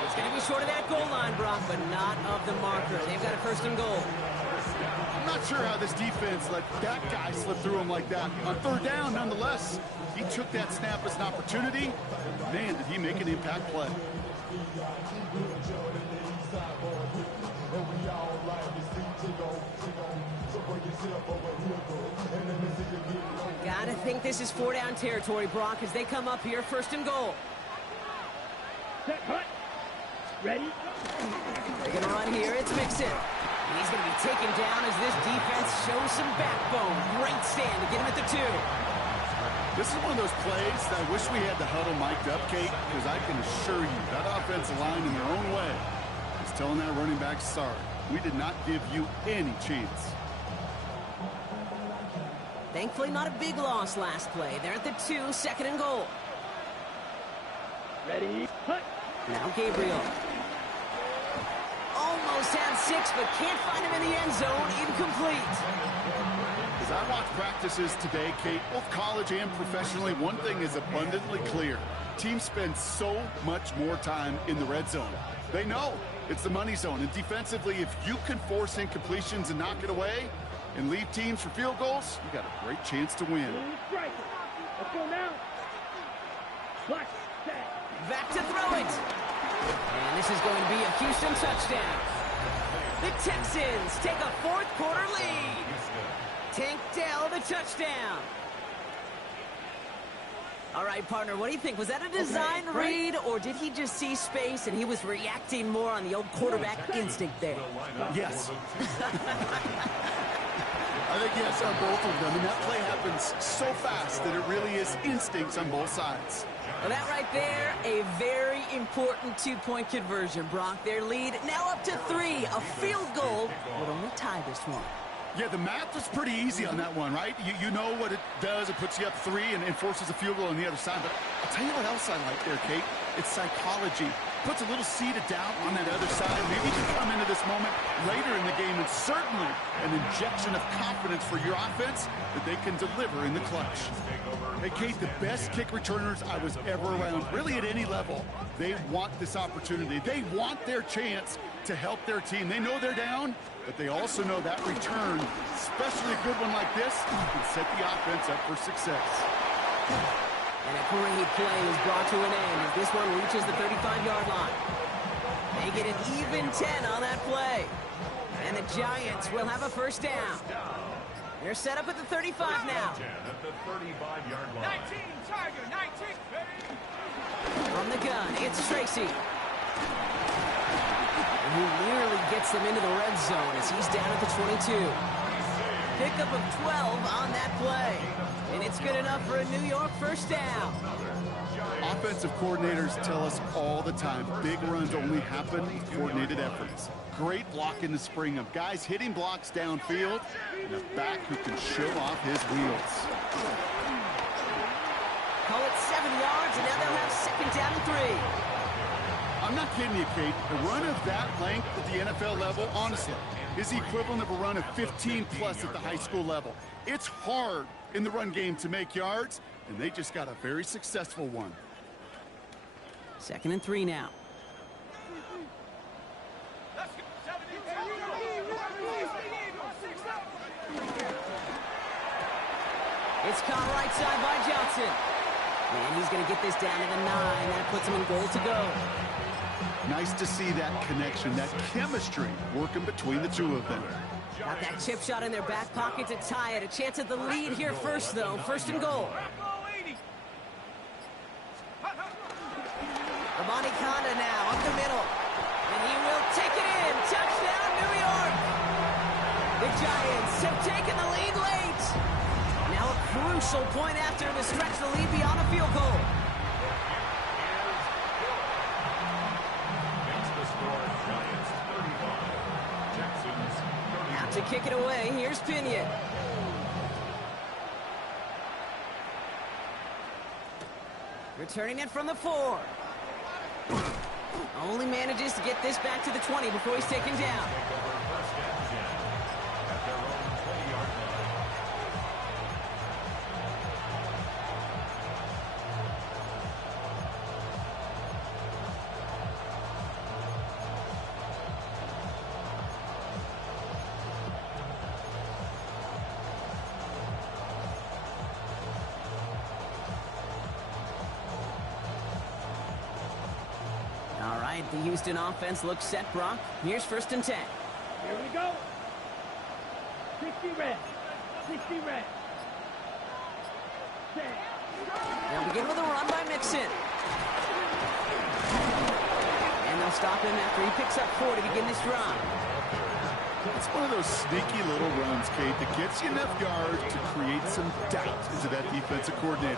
It's going to be short of that goal line, Brock, but not of the marker. They've got a 1st and goal. I'm not sure how this defense let that guy slip through him like that. On 3rd down, nonetheless, he took that snap as an opportunity. Man, did he make an impact play. Gotta think this is 4-down territory, Brock, as they come up here, 1st and goal. Set, cut. Ready. They're gonna run here. It's Mixon. And he's going to be taken down as this defense shows some backbone. Great stand to get him at the 2. This is one of those plays that I wish we had the huddle mic'd up, Kate, because I can assure you that offensive line in their own way is telling that running back, sorry, we did not give you any chance. Thankfully, not a big loss last play. They're at the 2, 2nd and goal. Ready. Cut. Now Gabriel. Almost had 6, but can't find him in the end zone. Incomplete. As I watch practices today, Kate, both college and professionally, one thing is abundantly clear. Teams spend so much more time in the red zone. They know it's the money zone. And defensively, if you can force incompletions and knock it away and leave teams for field goals, you got a great chance to win. Strike. Let's go now. Block. Set. Back to throw it. And this is going to be a Houston touchdown. The Texans take a 4th quarter lead. Tank Dell, the touchdown. All right, partner, what do you think? Was that a design read, or did he just see space and he was reacting more on the old quarterback instinct there? Yes. I think yes on both of them, and that play happens so fast that it really is instincts on both sides. Well, that right there, a very important 2-point conversion. Brock, their lead now up to 3. A field goal would only tie this one. Yeah, the math was pretty easy on that one, right? You know what it does. It puts you up 3 and forces a field goal on the other side. But I'll tell you what else I like there, Kate. It's psychology. puts a little seed of doubt on that other side. Maybe you can come into this moment later in the game, and certainly an injection of confidence for your offense that they can deliver in the clutch. Hey, Kate, the best kick returners I was ever around, really at any level, they want this opportunity. They want their chance to help their team. They know they're down, but they also know that return, especially a good one like this, can set the offense up for success. And a great play is brought to an end as this one reaches the 35-yard line. They get an even 10 on that play. And the Giants will have a first down. They're set up at the 35 now. 10 at the 35-yard line. 19, Tiger, 19. From the gun, it's Tracy. And he nearly gets them into the red zone as he's down at the 22. Pickup of 12 on that play. And it's good enough for a New York first down. Offensive coordinators tell us all the time, big runs only happen with coordinated efforts. Great block in the spring of guys hitting blocks downfield and a back who can show off his wheels. Call it 7 yards, and now they'll have second down and 3. I'm not kidding you, Kate. A run of that length at the NFL level, honestly, is the equivalent of a run of 15-plus at the high school level. It's hard in the run game to make yards, and they just got a very successful one. Second and 3 now. It's caught right side by Johnson. And he's going to get this down to the 9. That puts him in goal to go. Nice to see that connection, that chemistry working between the two of them. Got that chip shot in their back pocket to tie it. A chance at the lead here first, though. First and goal. Ramani Conda now up the middle. And he will take it in. Touchdown, New York. The Giants have taken the lead late. Now a crucial point after to stretch the lead beyond a field goal. Out to kick it away. Here's Pinion. Returning it from the 4. Only manages to get this back to the 20 before he's taken down. The Houston offense looks set, Brock. Here's first and 10. Here we go. 60 red. 60 red. Set. They'll begin with a run by Mixon. And they'll stop him after he picks up 4 to begin this drive. It's one of those sneaky little runs, Kate, that gets you enough yards to create some doubt into that defensive coordinator.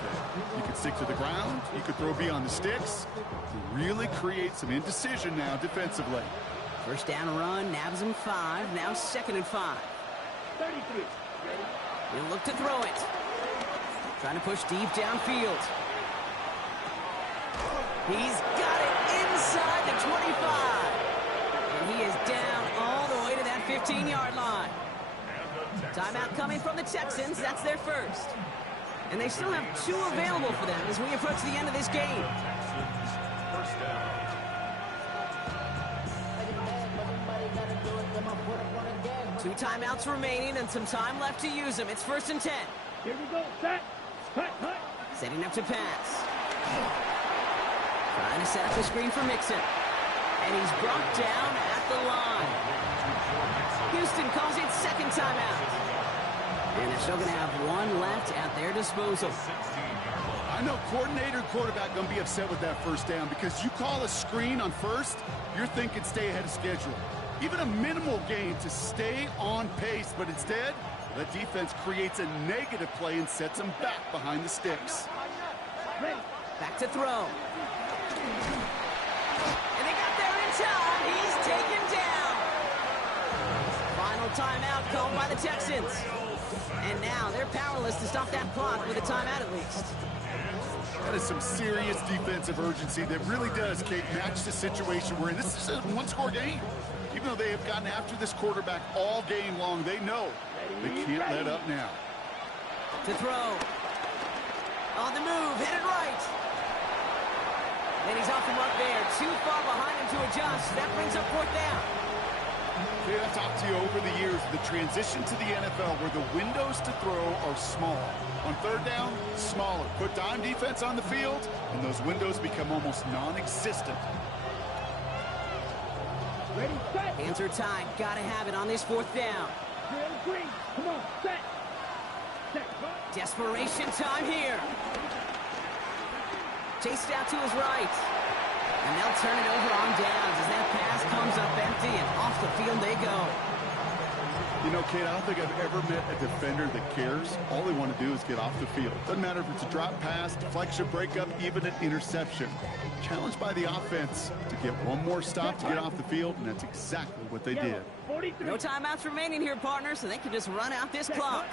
You can stick to the ground. You could throw beyond the sticks. To really create some indecision now defensively. First down run, nabs him 5. Now second and 5. 33. He'll look to throw it. Trying to push deep downfield. He's got it inside the 25. And he is down all the way to that 15-yard line. Timeout coming from the Texans. That's their first. And they still have 2 available for them as we approach the end of this game. Two timeouts remaining and some time left to use them. It's first and 10. Here we go. Set. Cut. Setting up to pass. Trying to set up the screen for Mixon. And he's brought down at the line. Houston calls it second timeout. And they're still going to have 1 left at their disposal. I know coordinator and quarterback going to be upset with that first down because you call a screen on first, you're thinking stay ahead of schedule. Even a minimal gain to stay on pace, but instead, that defense creates a negative play and sets them back behind the sticks. Ready. Back to throw. And they got there in time. He's taken down. Final timeout called by the Texans. And now they're powerless to stop that clock with a timeout at least. That is some serious defensive urgency that really does, Kate, match the situation we're in. This is a one-score game. Even though they have gotten after this quarterback all game long, they know they can't let up now. To throw. On the move, headed right. And he's off the mark there. Too far behind him to adjust. That brings up fourth down. I've talked to you over the years, the transition to the NFL where the windows to throw are small. On third down, smaller. Put dime defense on the field, and those windows become almost non-existent. Ready, set. Hands are tied. Gotta have it on this fourth down. Drill green. Come on, set. Set. Desperation time here. Chased out to his right. And they'll turn it over on downs as that pass comes up empty and off the field they go. You know, Kate, I don't think I've ever met a defender that cares. All they want to do is get off the field. Doesn't matter if it's a drop pass, deflection, breakup, even an interception. Challenged by the offense to get one more stop to get off the field, and that's exactly what they did. 43. No timeouts remaining here, partner, so they can just run out this clock.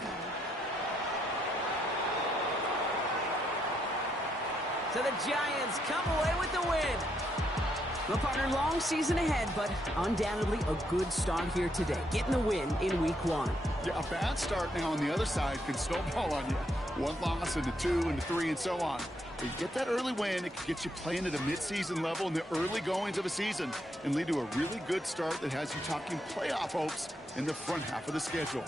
So the Giants come away with the win. Well, partner, long season ahead, but undoubtedly a good start here today, getting the win in week 1. Yeah, a bad start now on the other side can snowball on you. One loss into 2 into 3 and so on. But you get that early win, it can get you playing at a midseason level in the early goings of a season and lead to a really good start that has you talking playoff hopes in the front half of the schedule.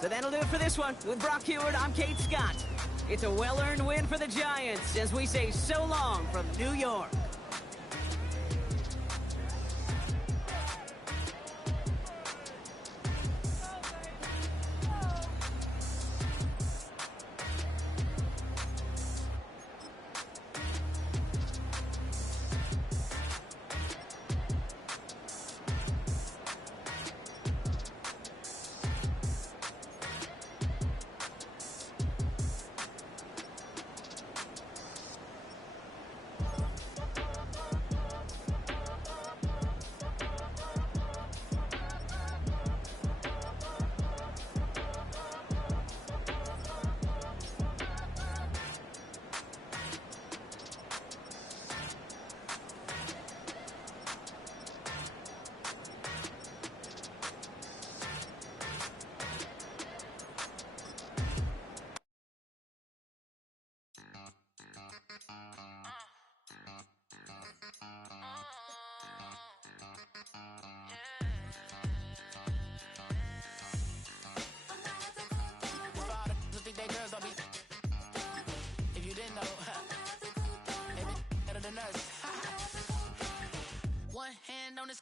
So that'll do it for this one. With Brock Heward, I'm Kate Scott. It's a well-earned win for the Giants as we say so long from New York.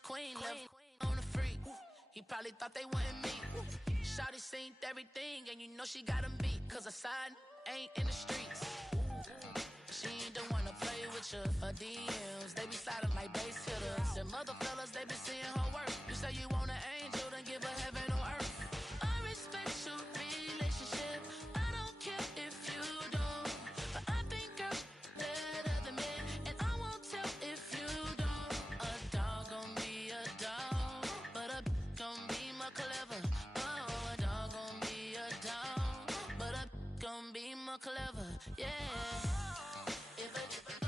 Queen left on the freak. He probably thought they wanted me. Shawty seen everything, and you know she got him beat. Cause her side ain't in the streets. She ain't the one to play with you. Her DMs, they be sliding like base hitters. Them other fellas, they be seeing her work. You say you want an angel, then give her heaven on earth. I respect your relationship. I don't care if you don't. But I think girls better than men. And I won't tell if you don't. A dog gon' be a dog, but a gon' be more clever. Oh, a dog gon' be a dog, but a gon' be more clever. Yeah. If a